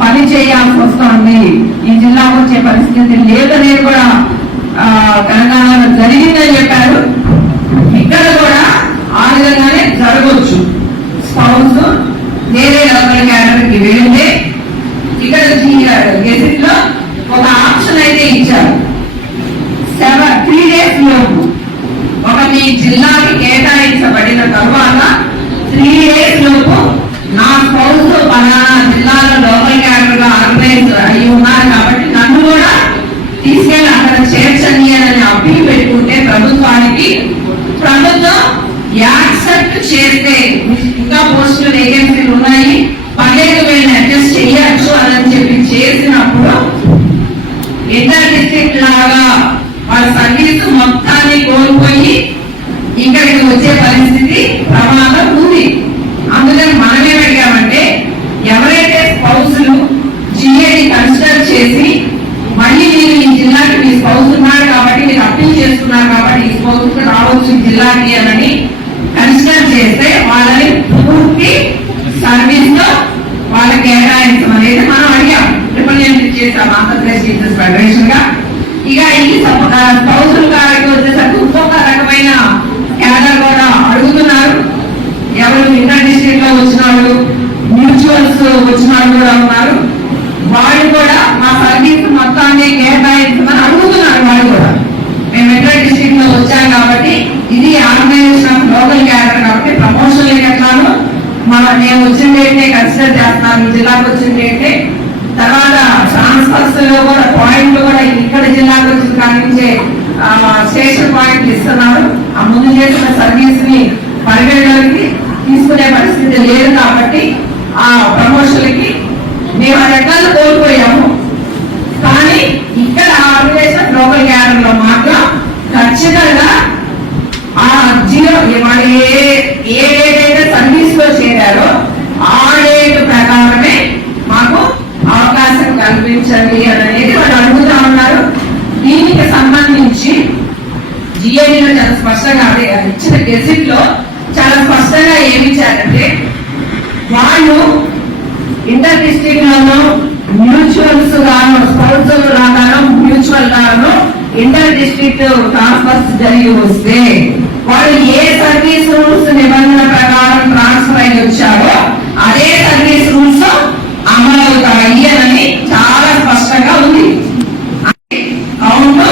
పని చేయాల్సి వస్తుంది. ఈ జిల్లాకు వచ్చే పరిస్థితి లేదనేది కూడా తెలంగాణలో జరిగిందని చెప్పారు. ఇక్కడ కూడా ఆ విధంగానే జరగవచ్చు. స్పౌజ్ వేరే లోకల్ క్యాడర్కి వెళ్తే ఇక్కడ గెజిట్ లో ఒక ఆప్షన్ అయితే ఇచ్చారు. 3 days లోపు ఒక మీ జిల్లాకి కేటాయించబడిన తర్వాత 3 days లోపు నా స్పౌజ్ పలానా జిల్లాలో లోకల్ క్యాడర్ గా ఆర్గనైజ్ అయి ఉన్నారు కాబట్టి నన్ను కూడా తీసుకెళ్లి అక్కడ చేర్చండి అని అప్పీల్ పెట్టుకుంటే ప్రభుత్వానికి ప్రభుత్వం యాక్సెప్ట్ చేస్తే ఇంకా పోస్టులు వేకెన్సీలు ఉన్నాయి, 12,000 అడ్జస్ట్ చేయొచ్చు అని చెప్పి చేసినప్పుడు ఇంటర్ డిస్ట్రిక్ట్ లాగా వాళ్ళ సర్వీస్ మొత్తాన్ని కోల్పోయి ఇక్కడికి వచ్చే పరిస్థితి ప్రమాదం ఉంది. అందుకని మనమే అడిగామంటే ఎవరైతే స్పౌసులు జిఏడి కన్సిడర్ చేసి మళ్ళీ మీరు ఈ జిల్లాకి మీ స్పౌస్ ఉన్నారు కాబట్టి మీరు అప్పీల్ చేస్తున్నారు కాబట్టి ఈ స్పౌస్ రావచ్చు జిల్లాకి అని కన్సిడర్ చేస్తే వాళ్ళని పూర్తి సర్వీస్ లో వాళ్ళకి కేటాయించడం అనేది మనం అడిగాం. రిప్రజెంట్ చేసాం ఆంధ్రప్రదేశ్ టీచర్స్ ఫెడరేషన్ గా. ఇక ఈ స్పౌసుల గారికి వచ్చేసరికి ఇంకొక రకమైన క్యాడర్ కూడా అడుగుతున్నారు. ఎవరు ఇంటర్ డిస్ట్రిక్ట్ లో వచ్చిన వాళ్ళు, మ్యూచువల్స్ వచ్చిన వాళ్ళు కూడా ఉన్నారు. వాళ్ళు కూడా మా సర్వీస్ మొత్తాన్ని కేటాయించమని అడుగుతున్నారు. వాళ్ళు కూడా మేము ఇంటర్ డిస్ట్రిక్ట్ లో వచ్చాం కాబట్టి ఇది ఆర్గనైజేషన్ ఆఫ్ లోకల్ క్యాడర్ కాబట్టి ప్రమోషన్ ఎట్లాను నేను వచ్చింది కన్సిడర్ చేస్తున్నాను. ఈ జిల్లాకు వచ్చింది ఏంటంటే తర్వాత ట్రాన్స్ఫర్స్ లో కూడా పాయింట్లు కూడా ఇక్కడ జిల్లాకు వచ్చి కనిపించే స్టేషన్ పాయింట్లు ఇస్తున్నారు. ఆ ముందు చేసిన సర్వీస్ ని పరిగణలోకి తీసుకునే పరిస్థితి లేదు కాబట్టి ఆ ప్రమోషన్లకి మేము ఆ రకాలు కోల్పోయాము. కానీ ఇక్కడ ఆర్గనైజేషన్ లోకల్ క్యాడర్ లో మాత్రం ఖచ్చితంగా ఆ జీరో వాళ్ళు ఏదైతే సర్వీస్ లో చేరారో ఆ డేట్ ప్రకారమే మాకు అవకాశం కల్పించండి అనేది వాళ్ళు అడుగుతా ఉన్నారు. దీనికి సంబంధించి జిఐడిలో చాలా స్పష్టంగా ఇచ్చిన గెజిట్ లో చాలా స్పష్టంగా ఏమిచ్చారంటే వాళ్ళు ఇంటర్ డిస్ట్రిక్ట్ లోను మ్యూచువల్స్ గాను స్పౌస్ గాను మ్యూచువల్ గాను ఇంటర్ డిస్ట్రిక్ట్ ట్రాన్స్ఫర్స్ జరిగి వస్తే వాళ్ళు ఏ సర్వీస్ రూల్స్ నిబంధన ప్రకారం ట్రాన్స్ఫర్ అయి వచ్చారో అదే సర్వీస్ రూల్స్ అమలవుతాయి అని చాలా స్పష్టంగా ఉంది. కౌంట్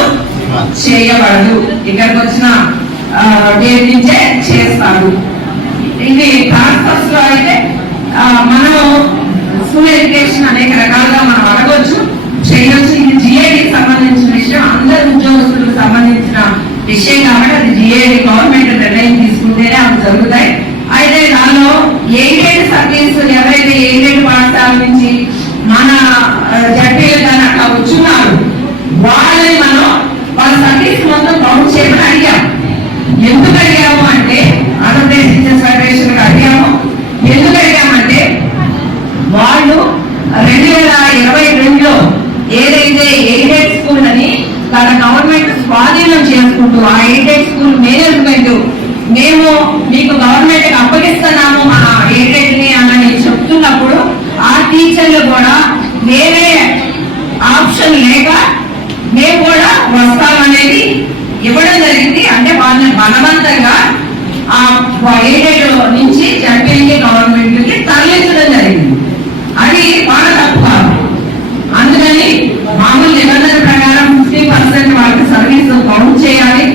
చేయబడదు, ఇక్కడికి వచ్చిన డేట్ నుంచే చేస్తారు. ఇది ట్రాన్స్ఫర్స్ లో అయితే మనము స్కూల్ ఎడ్యుకేషన్ అనేక రకాలుగా మనం అడగొచ్చు, చేయొచ్చు. ఇది జిఐడికి సంబంధించిన విషయం, అందరు ఉద్యోగస్తులకు సంబంధించిన విషయం కాబట్టి అది జిఐడి గవర్నమెంట్ నిర్ణయం తీసుకుంటేనే అవి జరుగుతాయి. అయితే దానిలో ఎయిడెడ్ సర్వీస్ ఎవరైతే ఎయిడెడ్ పాఠశాల నుంచి మన జడ్పీలు కానీ అట్లా వచ్చున్నారు వాళ్ళని మనం వాళ్ళ సర్వీస్ మొత్తం కౌంట్ చేయమని అడిగాము. ఎందుకు అడిగాము అంటే ఆంధ్రప్రదేశ్ టీచర్స్ ఫెడరేషన్ అడిగాము. ఎందుకు అడిగామంటే వాళ్ళు 2022లో ఏదైతే ఎయిడెడ్ స్కూల్ అని తన గవర్నమెంట్ స్వాధీనం చేసుకుంటూ ఆ ఎయిడెడ్ స్కూల్ మేనేజ్మెంట్ మేము మీకు గవర్నమెంట్ అప్పగిస్తున్నాము ఆ ఎయిడెడ్ ని అని చెప్తున్నప్పుడు ఆ టీచర్లు కూడా వేరే ఆప్షన్ లేక మేము కూడా వస్తామనేది ఇవ్వడం జరిగింది. అంటే వాళ్ళని బలవంతంగా ఆ ఎయిడెడ్ నుంచి జడ్పీకి గవర్నమెంట్ కి తరలించడం జరిగింది. అది వాళ్ళ తప్పు కాదు. అందుకని మామూలు నిబంధన ప్రకారం 50% వాళ్ళకి సర్వీస్ కౌంట్ చేయాలి.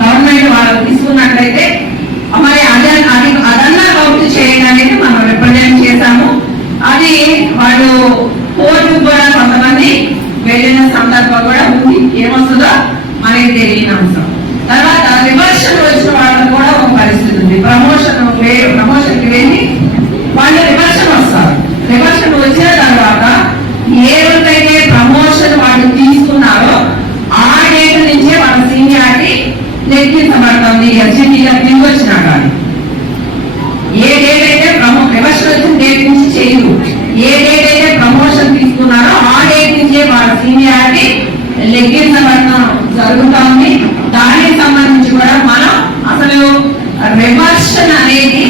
గవర్నమెంట్ వాళ్ళు తీసుకున్నట్లయితే మరి అదన్నా కౌంట్ చేయడానికి మనం రిప్రజెంట్ చేశాము. అది వాళ్ళు కోర్టు సందర్భం కూడా ఉంది, ఏమొస్తుందో మనకి తెలియని అంశం. తర్వాత రివర్షన్ వచ్చిన వాళ్ళకి కూడా ఒక పరిస్థితి ఉంది. ప్రమోషన్కి వెళ్ళి వాళ్ళు రివర్షన్ వస్తారు. రివర్షన్ వచ్చిన తర్వాత ఏ రోజైతే ప్రమోషన్ వాళ్ళు తీసుకున్నారో ఆ డేట్ నుంచే వాళ్ళ సీనియారిటీ లెక్కించబడుతుంది. ఎస్జిటిగా తిరిగి వచ్చినా కానీ ఏ డేట్ అయితే రివర్షన్ వచ్చిన డేట్ నుంచి చేయరు, ఏ డేట్ అయితే ప్రమోషన్ తీసుకున్నారో ఆ డేట్ నుంచే వాళ్ళ సీనియారిటీ లెక్కించబడటం జరుగుతుంది. దానికి సంబంధించి కూడా మనం అసలు రివర్షన్ అనేది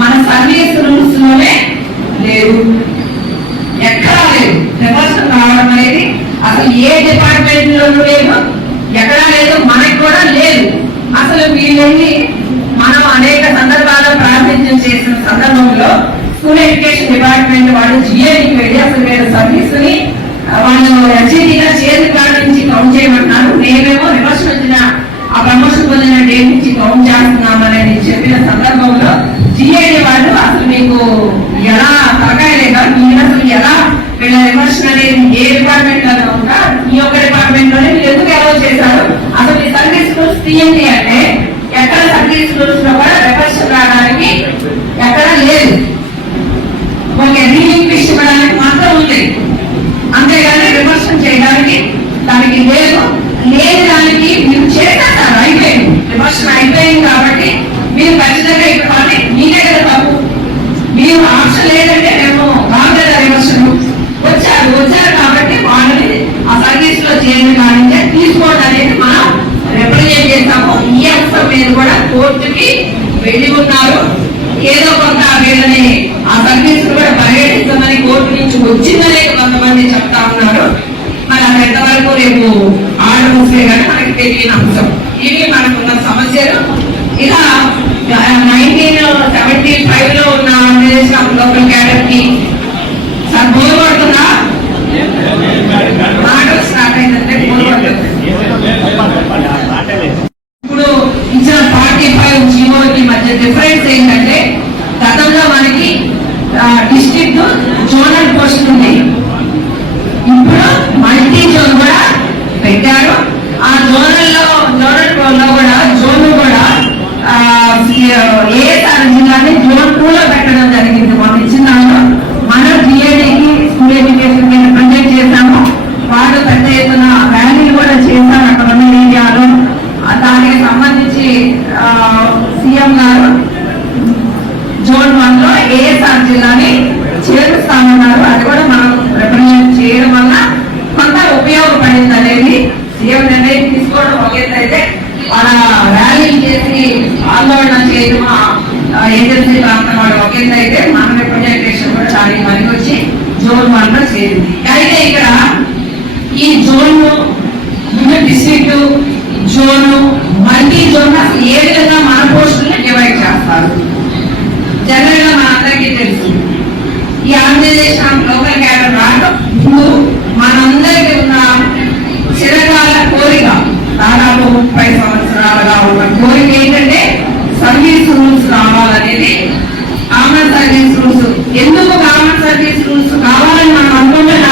మన సర్వీస్ రూల్స్ లోనే లేదు, ఎక్కడా లేదు. రివర్షన్ రావడం అనేది అసలు ఏ డిపార్ట్మెంట్ లోనూ లేదు, ఎక్కడా లేదు, మనకి కూడా లేదు. అసలు వీళ్ళని మనం అనేక సందర్భాల్లో ప్రాతినిధ్యం చేసిన సందర్భంలో స్కూల్ ఎడ్యుకేషన్ డిపార్ట్మెంట్ వాళ్ళు జిఏకి వెళ్ళి అసలు వీళ్ళ సర్వీస్ ని వాళ్ళు ఎస్జిటిగా చేతి కాడ నుంచి కౌంట్ చేయమంటున్నారు. మేమేమో రివర్షన్ వచ్చిన ఆ ప్రమోషన్ పొందిన డేట్ నుంచి కౌంట్ చేస్తున్నాం అనేది చెప్పిన సందర్భంలో జిఏడి వాళ్ళు అసలు మీకు ఎలా తరకాయ లేదా, మీరు అసలు ఎలా వీళ్ళ రివర్షన్ అనేది ఏ డిపార్ట్మెంట్ లో ఉంటా ఈ యొక్క డిపార్ట్మెంట్ లోనే మీరు ఎందుకు అలౌ చేశారు, అసలు ఈ సర్వీస్ రూల్స్ తీయండి అంటే ఎక్కడ సర్వీస్ రూల్స్ లో కూడా రివర్షన్ రావడానికి ఎక్కడా లేదు. ఓకే, రీలింక్విష్ ఇవ్వడానికి మాత్రం ఉంది, అంతేగాని రివర్షన్ చేయడానికి దానికి లేదు. లేని దానికి మీరు చేస్తారు, అయిపోయింది, రివర్షన్ అయిపోయింది కాబట్టి మీరు ఖచ్చితంగా ఇవ్వాలి. మీరే కదా తప్పు, మీరు ఆప్షన్ లేదంటే మేము కాదు రివర్షన్ వచ్చారు కాబట్టి వాళ్ళని ఆ సర్వీస్ లో చేయండి కానీ తీసుకోవడం అనేది మనం రిప్రజెంట్ చేస్తాము. ఈ అంశం మీద కూడా కోర్టుకి వెళ్ళి ఉన్నారు. ఏదో కొంత వీళ్ళని ఆ సర్వీస్ కూడా పర్యటిస్తామని కోర్టు నుంచి వచ్చిందనే కొంతమంది చెప్తా ఉన్నారు. మరి అది ఎంతవరకు రేపు ఆర్డర్ వస్తే కానీ మనకి తెలియని అంశం. ఇవి మనకున్న సమస్యలు. ఇలా 1975 లో ఉన్న లోకల్ క్యాడర్ కి సార్ బోర్ పడుతుందా, ఆర్డర్ స్టార్ట్ అయిందంటే బోర్ పడుతుంది. ఇప్పుడు ఇచ్చిన 45 జీవోకి మధ్య డిఫరెన్స్ ఏంటంటే గతంలో మనకి డిస్ట్రిక్ట్ జోనల్ పోస్ట్ ఉంది, ఇప్పుడు మల్టీ జోన్ కూడా పెట్టారు. ఆ జోనల్ లో కూడా ఏఎస్ఆర్ జిల్లాని జోన్ 2 లో పెట్టడం జరిగింది. మనం ఇచ్చిన దాంట్లో మనం డిఏడికి స్కూల్ ఎడ్యుకేషన్ మీద ప్రొజెక్ట్ చేశాము. వాళ్ళు పెద్ద ఎత్తున ర్యాలీలు కూడా చేశారు అక్కడ ఉన్న ఏరియాలో. దానికి సంబంధించి సీఎం గారు జోన్ 1 లో ఏఎస్ఆర్ జిల్లాని చేరుస్తామన్నారు. అది కూడా మనం రిప్రజెంట్ చేయడం వల్ల కొంత ఉపయోగపడింది అనేది సీఎం నిర్ణయం తీసుకోవడం ఒక ఎత్తు అయితే, వాళ్ళ ర్యాలీ చేసి ఆందోళన చేయడం ఏజెన్సీ ప్రాంతం వాళ్ళు ఒక ఎత్తు అయితే, మన రిప్రజెంటేషన్ కూడా చాలా మనకి వచ్చి జోన్ 1 లో చేరింది. అయితే ఇక్కడ ఈ zone district zone multi zone అసలు ఏ విధంగా మన పోస్టులను డివైడ్ చేస్తారు జనరల్ గా మనందరికీ తెలుసు. ఈ ఆంధ్రప్రదేశ్ లోకల్ క్యాడర్ రావడం ముందు మనందరికీ ఉన్న చిరకాల కోరిక, దాదాపు 30 సంవత్సరాలుగా ఉన్న కోరిక ఏంటంటే సర్వీస్ రూల్స్ రావాలనేది. కామన్ సర్వీస్ రూల్స్ ఎందుకు కామన్ సర్వీస్ రూల్స్ కావాలని మనం అనుకుంటున్నాం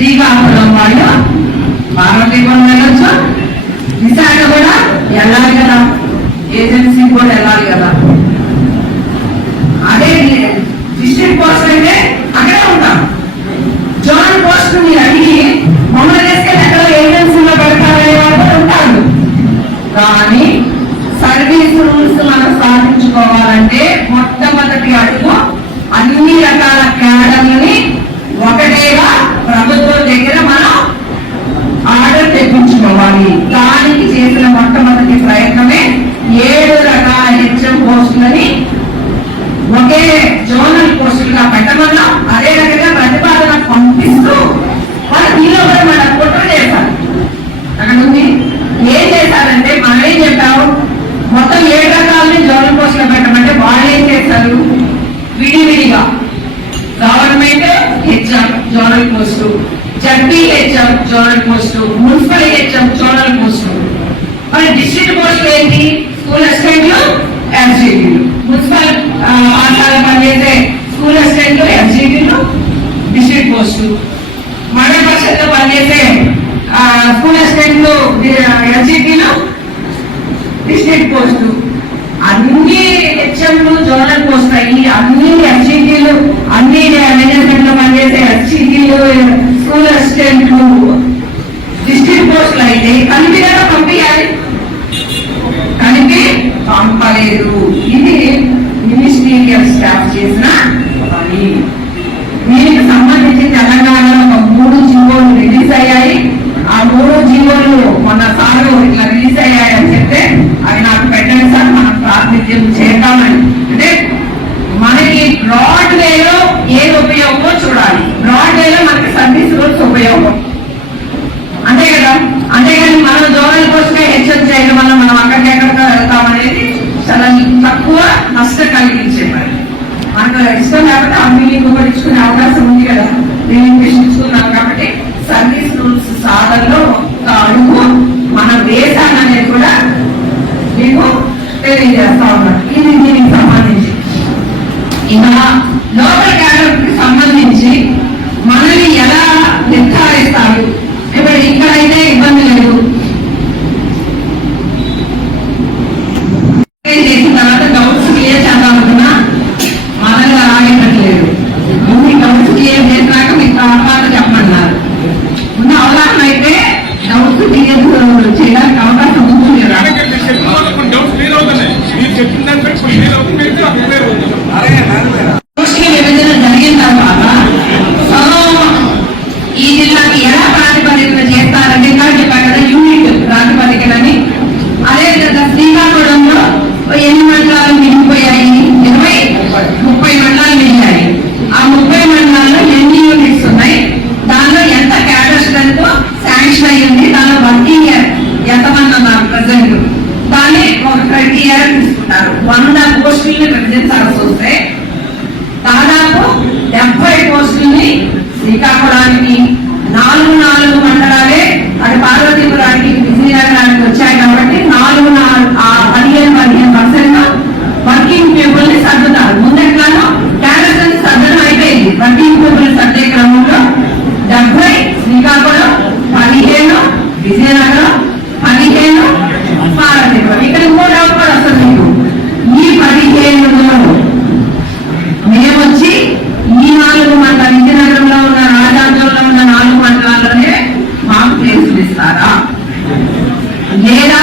శ్రీకాకుళం వాళ్ళు పార్వతీపురం వెళ్ళొచ్చు, విశాఖ కూడా వెళ్ళాలి కదా, ఏజెన్సీ కూడా వెళ్ళాలి కదా. అదే డిస్ట్రిక్ట్ పోస్ట్ అయితే అక్కడే ఉంటాం. జోనల్ పోస్ట్ మీరు అడిగి మమ్మల్ని తీసుకెళ్ళి ఎక్కడో ఏజెన్సీలో పెడతారనే వాళ్ళు ఉంటారు. కానీ సర్వీస్ రూల్స్ మనం సాధించుకోవాలంటే మొట్టమొదటి అడుగు అన్ని రకాల క్యాడర్లని ఒకటేగా ప్రభుత్వం దగ్గర మనం ఆర్డర్ తెప్పించుకోవాలి. దానికి చేసిన మొట్టమొదటి ప్రయత్నమే 7 రకాల హెచ్ఎం పోస్టులని ఒకే జోనల్ పోస్టులుగా పెట్టమన్నాం. అదే రకంగా ప్రతిపాదన పంపిస్తూ వాళ్ళు దీనిలో కూడా మన కుట్ర చేశారు. అక్కడ ఉంది ఏం చేశారంటే మనం ఏం చెప్పాము, మొత్తం 7 రకాలని జోనల్ పోస్టులో పెట్టమంటే వాళ్ళు ఏం చేశారు, విడివిడిగా government HM zonal post, ZP HM zonal post, municipal HM zonal post. మరి డిస్ట్రిక్ట్ పోస్టులు ఏంటి, స్కూల్ అసిస్టెంట్లు, ఎఫ్జీటీలు, మున్సిపల్ పాఠశాల పనిచేసే స్కూల్ అసిస్టెంట్లు, ఎఫ్జీటీలు డిస్ట్రిక్ట్ పోస్టు, మండల పరిషత్లో పనిచేసే స్కూల్ అసిస్టెంట్లు, ఎఫ్జీటీలు డిస్ట్రిక్ట్ పోస్టు. అన్ని హెచ్ఎంలు జోనల్ పోస్ట్ అయ్యి అన్ని ఎఫ్జీటీలు, అన్ని మేనేజ్మెంట్ లో పనిచేసే ఎఫ్జీటీలు, స్కూల్ అసిస్టెంట్లు డిస్ట్రిక్ట్ పోస్టులు అయితే కలిపి కదా పంపించాలి, కలిపి పంపలేదు. ఇది మినిస్ట్రీరియల్ స్టాఫ్ చేసిన పని. దీనికి సంబంధించి తెలంగాణలో ఒక 3 జీవోలు రిలీజ్ అయ్యాయి. ఆ 3 జీవోలు మన సార్లు ఇట్లా రిలీజ్ అయ్యాయని చెప్తే అవి నాకు పెట్టండి సార్, మనం ప్రాతినిధ్యం చేద్దామని. అంటే మనకి బ్రాడ్ వేలో ఏది ఉపయోగమో చూడాలి. బ్రాడ్ వేలో మనకి సర్వీస్ రూల్స్ ఉపయోగం అంతే కదా. అంతేగాని మనం జోనల్ పోస్ట్ హెచ్చరిక చేయడం వల్ల మనం అక్కడికెక్కడికి వెళ్తామనేది చాలా తక్కువ నష్టం కలిగించే పని. మనకు ఇష్టం కాబట్టి అన్ని ఉపయోగించుకునే అవకాశం ఉంది కదా, నేను ప్రశ్నించుకున్నాం కాబట్టి సర్వీస్ రూల్స్ సాధనలో ఒక అడుగు మన దేశాన్ని అనేది కూడా మీకు తెలియజేస్తా ఉన్నాను. ఇది దీనికి సంబంధించి ఇంకా లోకల్ క్యాడర్కి సంబంధించి మనల్ని ఎలా నిర్ధారిస్తారు. ఇప్పుడు ఇక్కడైతే ఇబ్బంది లేదు, చేసిన తర్వాత డౌట్స్ క్లియర్ చేద్దామనుకున్నా మనల్ని అలాగే పెట్టలేదు. ముందు డౌట్స్ క్లియర్ చేసినాక మీకు తర్వాత చెప్పమన్నారు. ఉన్న అవగాహన అయితే డౌట్స్ క్లియర్ చేయడానికి అవకాశం ఉంటుంది కదా. విభజన జరిగిన తర్వాత ఈ జిల్లాకి ఎలా ప్రాతిపదికన చేస్తారంటే ఇందాక చెప్పారు కదా యూనిట్ ప్రాతిపదికనని. అదేవిధంగా శ్రీకాకుళంలో 8 మండలాలు మిగిలిపోయాయి, 30 మండలాలు మిగిలాయి. ఆ 30 మండలాల్లో ఎన్ని యూనిట్స్ ఉన్నాయి, దానిలో ఎంత క్యాడర్ స్ట్రెంత్ శాంక్షన్ అయ్యింది, దానిలో వర్కింగ్ ఇయర్ ఎంతమంది ఉన్నారు ప్రజెంట్, దాన్ని ఒక క్రైటీరియా తీసుకుంటారు. 100 పోస్టుల్ని విభజించాల్సి వస్తే దాదాపు 70 పోస్టుల్ని శ్రీకాకుళానికి 4 మండలాలే అది పార్వతీపురానికి విజయనగరానికి వచ్చాయి కాబట్టి 15% వర్కింగ్ పీపుల్ ని సర్దుతారు. ముందెట్లానో క్యాడర్స్ సర్దడం అయిపోయింది. వర్కింగ్ పీపుల్ సర్దే క్రమంలో 70 శ్రీకాకుళం, 15 విజయనగరం, 15 పార్వతీపురం. ఇక్కడ ఇంకో డౌట్ కూడా వస్తుంది మీకు, ఈ 15లో మేమొచ్చి ఈ 4 మండలాలు విజయనగరంలో ఉన్న రాజాంగంలో ఉన్న 4 మండలాల్లోనే మాకు ప్లేసులు ఇస్తారా లేదా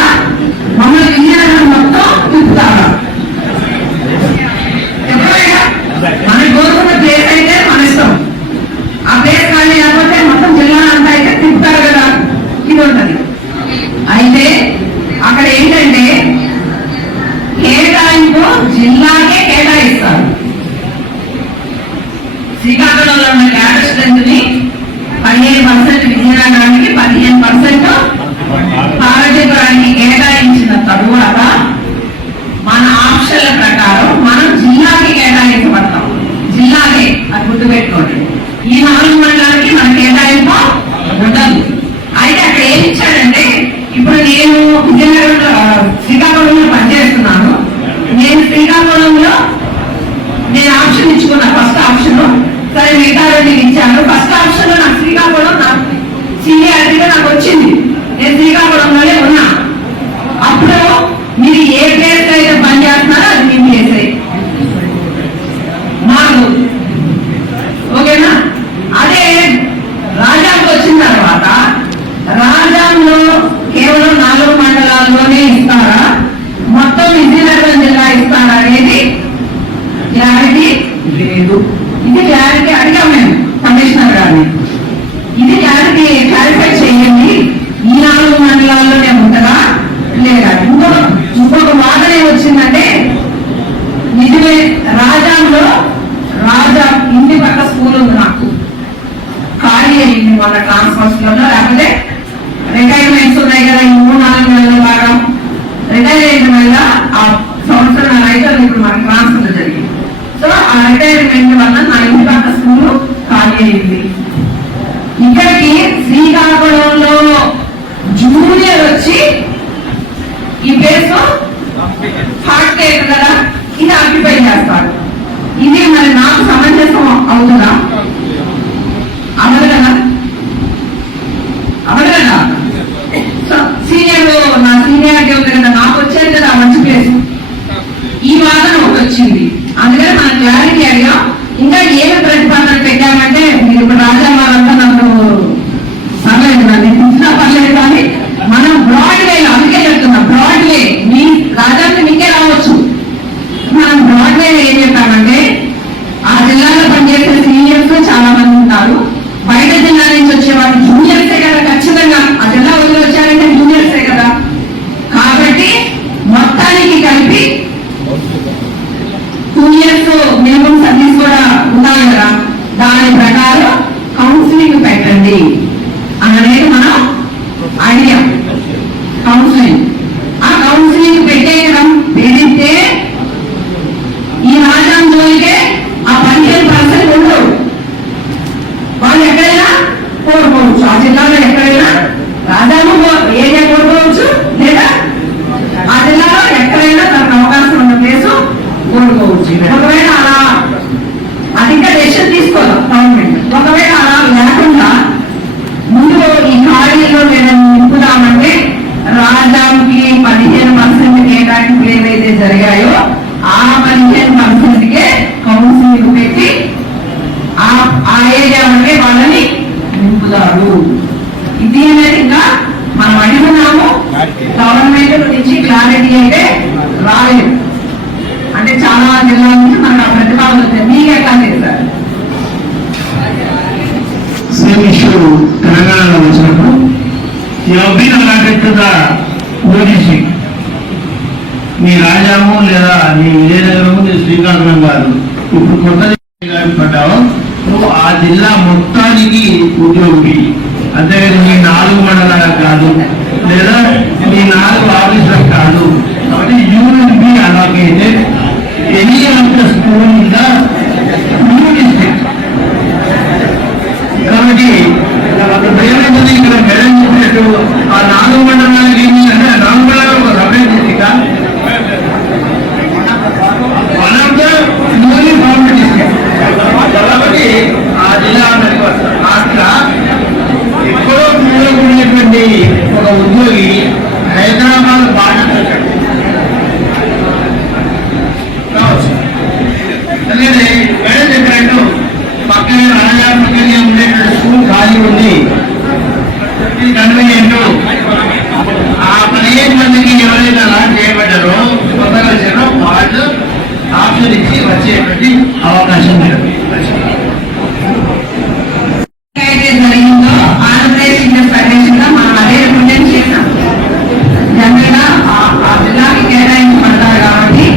అయింది మన ట్రాన్స్ఫర్స్ లో, లేకపోతే రిటైర్మెంట్స్ ఉన్నాయి కదా ఈ 3-4 నెలల భాగం రిటైర్ అయిన వల్ల ఆ సంవత్సరం రైతులు ఇప్పుడు మనకి ట్రాన్స్ఫర్ జరిగింది. సో ఆ రిటైర్మెంట్ వల్ల నా ఇంటి పక్క స్కూల్ ఖాళీ అయింది. ఇక్కడికి శ్రీకాకుళంలో జూనియర్ వచ్చి ఈ ప్లేస్ హార్ట్ కేర్ కదా ఇది ఆక్యుపై చేస్తారు. ఇది మరి నాకు సమంజసం అవుతుందా? అవదు కదా, అవదు కదా. సో సీనియర్ నా సీనియారిటీ ఉంది కదా, నాకు వచ్చేది కదా మంచి ప్లేస్. ఈ వాదన ఒకటి వచ్చింది, అందుకని మనం క్లారిటీ అడిగాం. ఇంకా ఏమి ప్రతిపాదన పెట్టామంటే మీరు ఇప్పుడు రాజా వారంతా నాకు పర్లేదు కానీ ఇచ్చినా పర్లేదు కానీ మనం బ్రాడ్ వే, అందుకే చెప్తున్నా బ్రాడ్ వే మీ రాజాకి మీకే రావచ్చు. మనం బ్రాడ్ వే ఏం చెప్పామంటే ఆ జిల్లాలో పనిచేసే సీనియర్స్ చాలా మంది ఉంటారు, బయట జిల్లా నుంచి వచ్చే వాళ్ళు జూనియర్సే కదా, ఖచ్చితంగా ఆ జిల్లా వదిలి వచ్చారంటే జూనియర్సే కదా. కాబట్టి మొత్తానికి కలిపి 2 years మినిమం సర్వీస్ కూడా ఉండాలి కదా, దాని ప్రకారం కౌన్సిలింగ్ పెట్టండి అనేది మనం అడిగాం. కౌన్సిలింగ్ ఆ కౌన్సిలింగ్ పెట్టేయడం పెడితే ఈ రాజ్యాంగంలోకే ఆ 15% ఉండవు. వాళ్ళు ఎక్కడైనా కోరుకోవచ్చు, ఆ జిల్లాలో ఎక్కడైనా రాజ్యాంగం ఏరియా కోరుకోవచ్చు, లేదా ఆ జిల్లాలో ఎక్కడైనా తనకు అవకాశం ఉన్న ప్లేసు కోరుకోవచ్చు. ఒకవేళ అలా అధిక డెసిషన్ తీసుకోవాలి గవర్నమెంట్. ఒకవేళ అలా లేకుండా ముందు ఈ ఖాళీలో లేదా నింపుదామంటే రాజాకి 15% కేటాయింపులు ఏవైతే జరిగాయో ఆ 15%కే కౌన్సిలింగ్ పెట్టి ఆ ఏరియా అంటే వాళ్ళని నింపుతారు. ఇది అనేది ఇంకా మనం అడుగున్నాము, గవర్నమెంట్ నుంచి క్లారిటీ అయితే రాలేదు. అంటే చాలా జిల్లాల నుంచి మనకు ఆ ప్రతిపాదన వస్తుంది. మీకు ఎట్లా చేశారు? సేమ్ ఇష్యూ తెలంగాణలో వచ్చినప్పుడు ఓడిసి మీ రాజాము లేదా మీ విజయనగరము మీ శ్రీకాకుళం గారు ఇప్పుడు కొత్త పడ్డావు, నువ్వు ఆ జిల్లా మొత్తానికి ఉద్యోగి, అంతేగాని మీ 4 మండలాలకు కాదు లేదా మీ 4 ఆఫీసులకు కాదు. కాబట్టి you will be allocated any of the school in the new district. కాబట్టి ఏమైంది ఇక్కడ మేడం చెప్పినట్టు ఆ 4 మండలాలకు ఏమి అంటే 4 మండలాలకు separate district one of the newly formed district. కాబట్టి ఆ జిల్లా అట్లా ఎక్కడో కూడినటువంటి ఒక ఉద్యోగి హైదరాబాద్ బార్డర్ కావచ్చు. ఎందుకంటే మేడం చెప్పినట్టు పక్కనే రాజా పక్కనే ఉండేటువంటి స్కూల్ ఖాళీ ఉంది, కన్వీనియంట్. ఆ 15 మందికి ఎవరైతే అలాట్ చేయబడ్డారో కొత్తగా వచ్చారో వాళ్ళు ఆప్షన్ ఇచ్చి వచ్చేటువంటి అవకాశం జరిగిందో ఆంధ్రప్రదేశ్ ఇండియన్ ఫెడరేషన్ లో మనం అదే రిప్రజెంట్ చేసాం. జనరల్ గా ఆ జిల్లాకి కేటాయించబడతారు కాబట్టి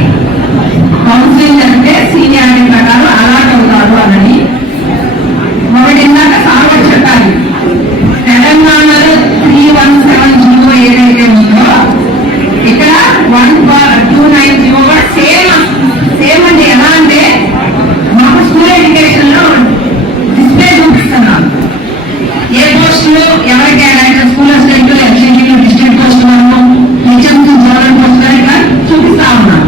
కౌన్సిలింగ్ అంటే సీనియారిటీ ప్రకారం అలాట్ అవుతారు అన్నది ఒకటి. ఇందాక సార్వట్ చెప్పాలి, తెలంగాణలో 3170 ఏదైతే ఉందో ఇక్కడ 1290 కూడా సేమ్ అంటే ఎలా అంటే మాకు స్కూల్ ఎడ్యుకేషన్ లో డిస్ప్లే చూపిస్తున్నాను. ఏ పోస్టులు ఎవరికి కేటాయించిన స్కూల్ అసిస్టెంట్, ఎఫ్సిటీలు, డిస్ట్రిక్ట్ పోస్టులను, హెచ్ఎంసీ జోనల్ పోస్టులు ఇక్కడ చూపిస్తా ఉన్నాను.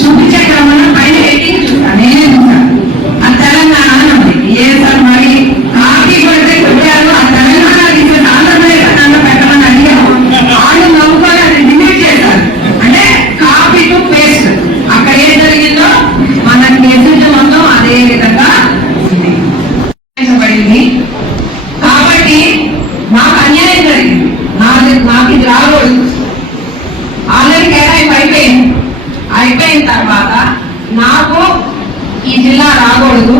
చూపించే క్రమంలో పైన ఎయిటింగ్ చూస్తాను, నేనే చూస్తాను. ఆ తెలంగాణ ఉంది ఏ సార్ మరి కాపీ కొడితే కొట్టారు. ఆ తెలంగాణ ఆంధ్రప్రదేశ్ అన్న పెట్టమని అడిగాము, వాళ్ళు నవ్వుకొని అది డిలీట్ చేశారు. అంటే కాపీ టు పేస్ట్, అక్కడ ఏం జరిగిందో మన మెసేజ్ మొత్తం అదే విధంగా పడింది. కాబట్టి నాకు అన్యాయం జరిగింది, నాకు ఇది రాకూడదు. ఆల్రెడీ కేటాయింపు అయిపోయిన తర్వాత నాకు ఈ జిల్లా రాకూడదు,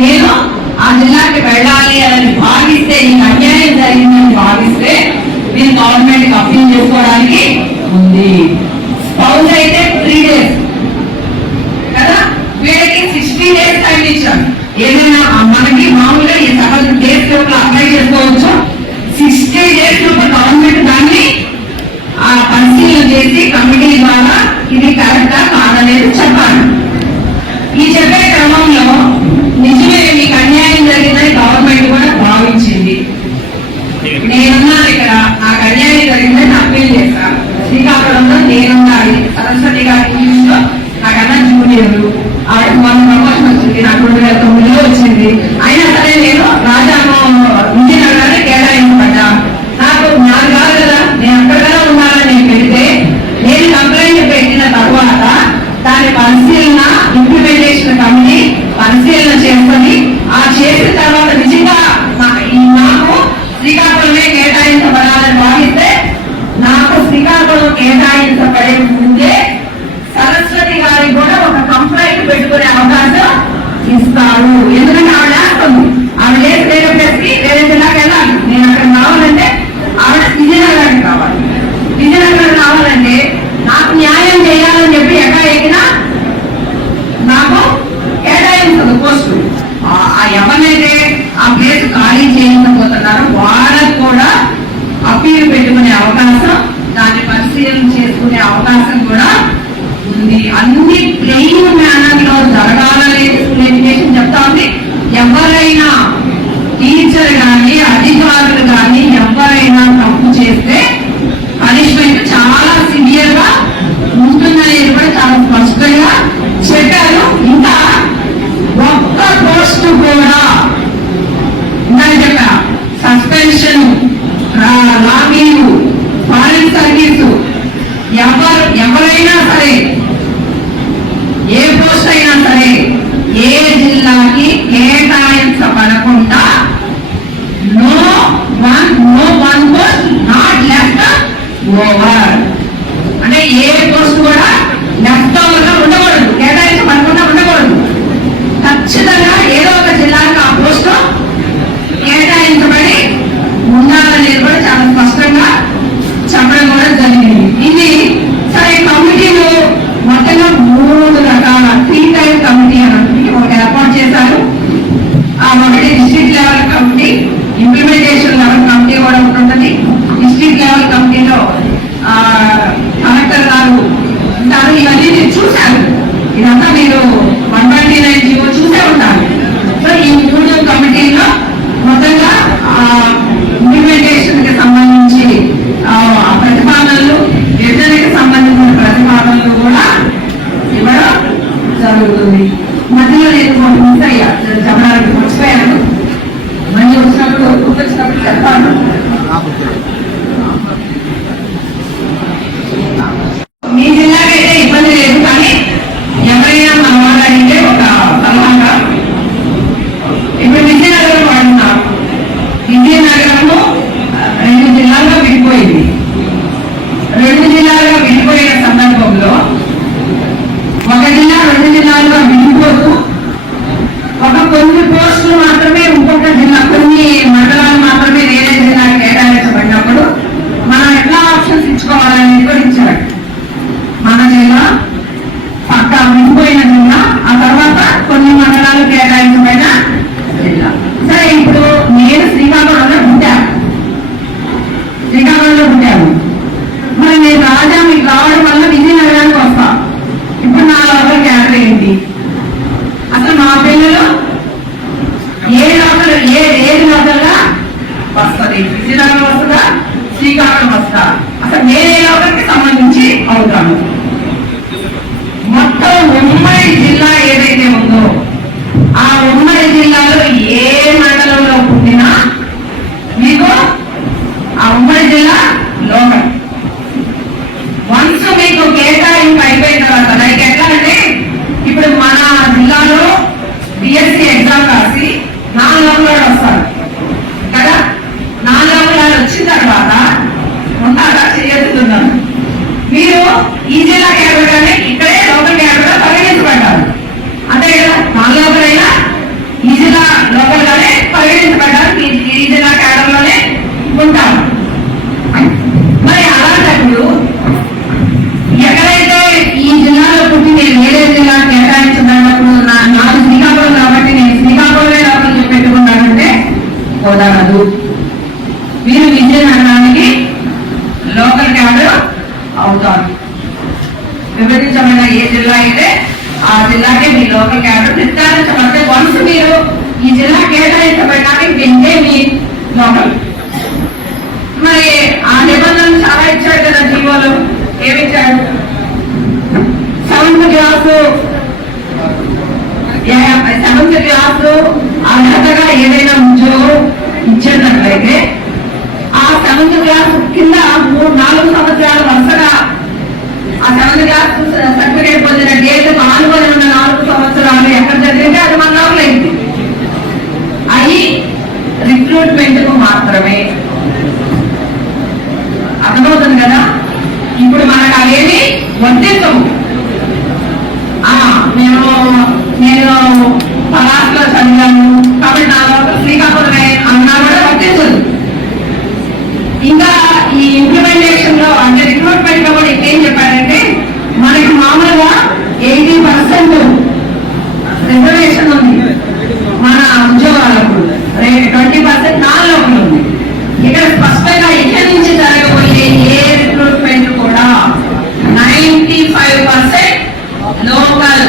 నేను ఆ జిల్లాకి వెళ్ళాలి అని భావిస్తే, నీకు అన్యాయం జరిగిందని భావిస్తే నేను గవర్నమెంట్కి అప్పీల్ చేసుకోవడానికి ఉంది. స్పౌజ్ అయితే 3 days కదా, వీళ్ళకి 60 days టైం ఇచ్చాం. ఏదైనా మనకి మామూలుగా ఈ 7 days లోపల ఓవర్. అంటే ఏ పోస్ట్ కూడా లెఫ్ట్ ఓవర్ గా ఉండకూడదు, కేటాయించబడకుండా ఉండకూడదు. ఖచ్చితంగా ఏదో ఒక జిల్లాకు ఆ పోస్టు కేటాయించబడి ఉండాలనేది కూడా చాలా స్పష్టంగా చెప్పడం కూడా జరిగింది. ఇది సరే కమిటీలు మొత్తంగా 3 రకాల 3 టైప్ కమిటీ అని ఒకటి ఏర్పాటు చేశారు. ఒకటి district level committee, implementation level committee కూడా ఉంటుంది. డిస్ట్రిక్ట్ లెవెల్ కమిటీలో కలెక్టర్ గారు ఉంటారు. ఇవన్నీ మీరు చూశారు, ఇదంతా మీరు 129 జీవో చూసే ఉంటారు. సో ఈ 3 కమిటీలో మొత్తంగా ఇంప్లిమెంటేషన్ కి సంబంధించి ప్రతిపాదనలు, విభజనకి సంబంధించిన ప్రతిపాదనలు కూడా ఇవ్వడం జరుగుతుంది. మధ్యలో నేను మిస్ అయ్యా, చెప్పడానికి మర్చిపోయాను. మళ్ళీ వచ్చినప్పుడు గుర్తొచ్చినప్పుడు చెప్తాను. మీ జిల్లాకైతే ఇబ్బంది లేదు, కానీ ఎవరైనా మన వాళ్ళు అడిగితే ఒక సలహాగా ఇప్పుడు విజయనగరం వాడుతున్నారు. విజయనగరము 2 జిల్లాలుగా విడిపోయింది. 2 జిల్లాలుగా విడిపోయిన సందర్భంలో ఒక జిల్లా 2 జిల్లాలుగా విడిపోతూ కొన్ని పోస్టులు మాత్రమే ఇంకొక జిల్లా, కొన్ని మండలాలు మాత్రమే వేరే జిల్లా కేటాయించబడినప్పుడు మనం ఎట్లా ఆప్షన్స్ ఇచ్చుకోవాలనేది కూడా ఇచ్చాడు. మన జిల్లా పక్క విడిపోయిన జిల్లా, ఆ తర్వాత కొన్ని మండలాలు కేటాయించబడిన జిల్లా. సరే, ఇప్పుడు నేను శ్రీకాకుళంలో పుట్టాను. మరి నేను రాజా మీకు రావడం వల్ల విజయనగరానికి వస్తా. ఇప్పుడు నా లోకల్ క్యాడర్ ఏంటి? అసలు మా పిల్లలు ఏది లోకల్గా వస్తుంది? విజయనగరం వస్తుందా, శ్రీకాకుళం వస్తా? అసలు నేను ఏ లోకల్కి సంబంధించి అవుతాను? మొత్తం ఉమ్మడి జిల్లా ఏదైతే ఉందో ఆ ఉమ్మడి జిల్లాలో ఏ మండలంలో పుట్టినా మీకు ఆ ఉమ్మడి జిల్లా లోకల్. వన్స్ మీకు కేటాయింపు అయిపోయిన తర్వాత, లైక్ ఎట్లా అంటే ఇప్పుడు మన జిల్లాలో బిఎస్సి ఎగ్జామ్ రాసి 4 లోకల్ వస్తారు కదా. 4 లోకల్ వచ్చిన తర్వాత ఉంటారా చేయొద్దున్నారు, మీరు ఈ జిల్లా క్యాడర్ కానీ ఇక్కడే లోకల్ క్యాడర్ గా పరిగణించబడ్డారు. అంతే కదా, 4 లోకల్ అయినా ఈ జిల్లా లోకల్ గానే పరిగణించబడ్డారు, ఈ జిల్లా క్యాడర్ లోనే ఉంటారు. మరి అలాంటప్పుడు ఎక్కడైతే ఈ జిల్లాలో పుట్టి నేను వేరే జిల్లా కేటాయించబడినప్పుడు నాకు శ్రీకాకుళం కాబట్టి నేను శ్రీకాకుళమే లోకల్ పెట్టుకున్నానంటే కుదరదు. మీరు విజయనగరానికి లోకల్ క్యాడర్ అవుతారు. విభజించబడిన ఏ జిల్లా అయితే ఆ జిల్లాకే మీ లోకల్ క్యాడర్ నిర్ధారించబడితే వన్స్ మీరు ఈ జిల్లా కేటాయించబడడానికి వెంటే మీ లోకల్. మరి ఆ నిబంధనలు చాలా ఇచ్చాడు కదా జీవోలు. ఏమిచ్చాడు? 7th క్లాసు అర్హతగా ఏదైనా ఉద్యోగం ఇచ్చేటట్లయితే ఆ 7th క్లాస్ కింద 4 సంవత్సరాల వరుసగా ఆ 7th క్లాస్ సర్టిఫికేట్ పొందిన డేట్ ఆనుకొని ఉన్న 4 సంవత్సరాలు ఎక్కడ జరిగితే అది మన లోపల అయింది. అవి రిక్రూట్మెంట్ కు మాత్రమే. అర్థమవుతుంది కదా. ఇప్పుడు మనకు అవేమి వర్తించవు. నేను పలాస్లో చదివాను కాబట్టి నా లోపల శ్రీకాకుళమే అన్నా కూడా వర్తించదు. ఇంకా ఈ ఇంప్లిమెంటేషన్ లో అంటే రిక్రూట్మెంట్ లో కూడా ఏం చెప్పారంటే మనకి మామూలుగా 80% రిజర్వేషన్ ఉంది మన ఉద్యోగాలకు, 20% నాన్ లోకల్ ఉంది. ఇక్కడ స్పష్టంగా ఇక్కడి నుంచి జరగబోయే ఏ రిక్రూట్మెంట్ కూడా 95% లోకల్,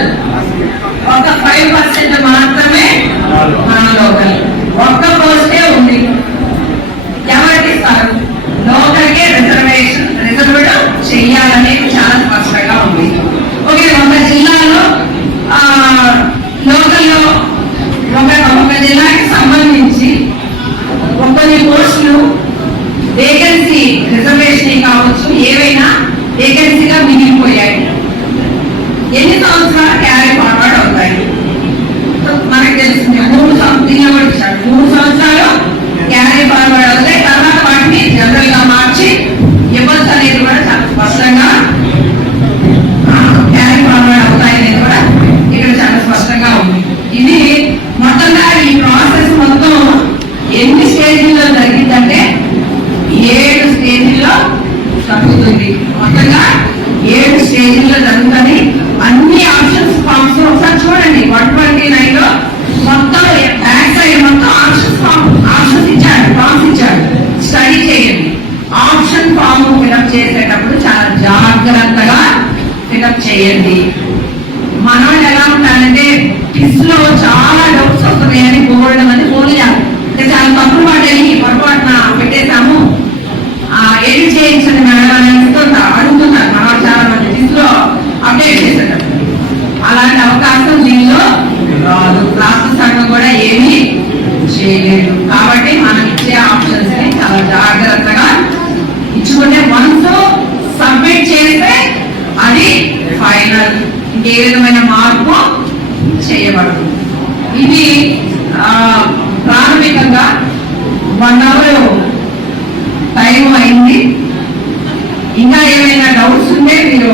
ఒక 5% మాత్రమే మన లోకల్. ఒక్క పోస్టే ఉంది. చేయండి. మనవాళ్ళు ఎలా ఉంటారంటే క్విజ్ లో చాలా డౌట్స్ వస్తున్నాయని బోర్డు మంది ఫోన్ చేయాలి. చాలా తప్పుడు పడ్డాయి, పొరపాటున పెట్టేశాము, ఎడిట్ చేయించండి మేడం అని అడుగుతున్నారు మనవాళ్ళు చాలా మంది క్విజ్ లో అప్డేట్ చేశారు. అలాంటి అవకాశం దీనిలో రాదు. రాష్ట్ర సంఘం కూడా ఏమీ చేయలేదు. కాబట్టి మనం ఇచ్చే ఆప్షన్స్ ని చాలా జాగ్రత్తగా ఇచ్చుకుంటే వన్స్ సబ్మిట్ చేస్తే అది ఫైనల్, ఇంకే విధమైన మార్పు చేయబడదు. ఇది ప్రాథమికంగా 1 hour టైం అయింది. ఇంకా ఏమైనా డౌట్స్ ఉంటే మీరు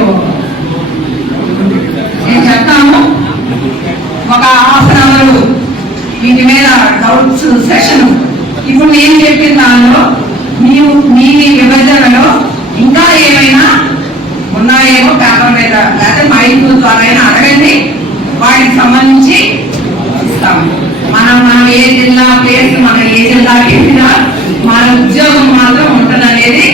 నేను చెప్తాము. ఒక ½ hour వీటి మీద డౌట్స్ సెషన్. ఇప్పుడు నేను చెప్పిన దానిలో మీ విభజనలో ఇంకా ఏమైనా ఉన్నాయేమో పేపర్ మీద లేకపోతే మైక్ ద్వారా అడగండి, వాటికి సంబంధించి ఇస్తాము. మనం ఏ జిల్లా ప్లేస్, మనం ఏ జిల్లాకి వెళ్ళినా మన ఉద్యోగం మాత్రం ఉంటుందనేది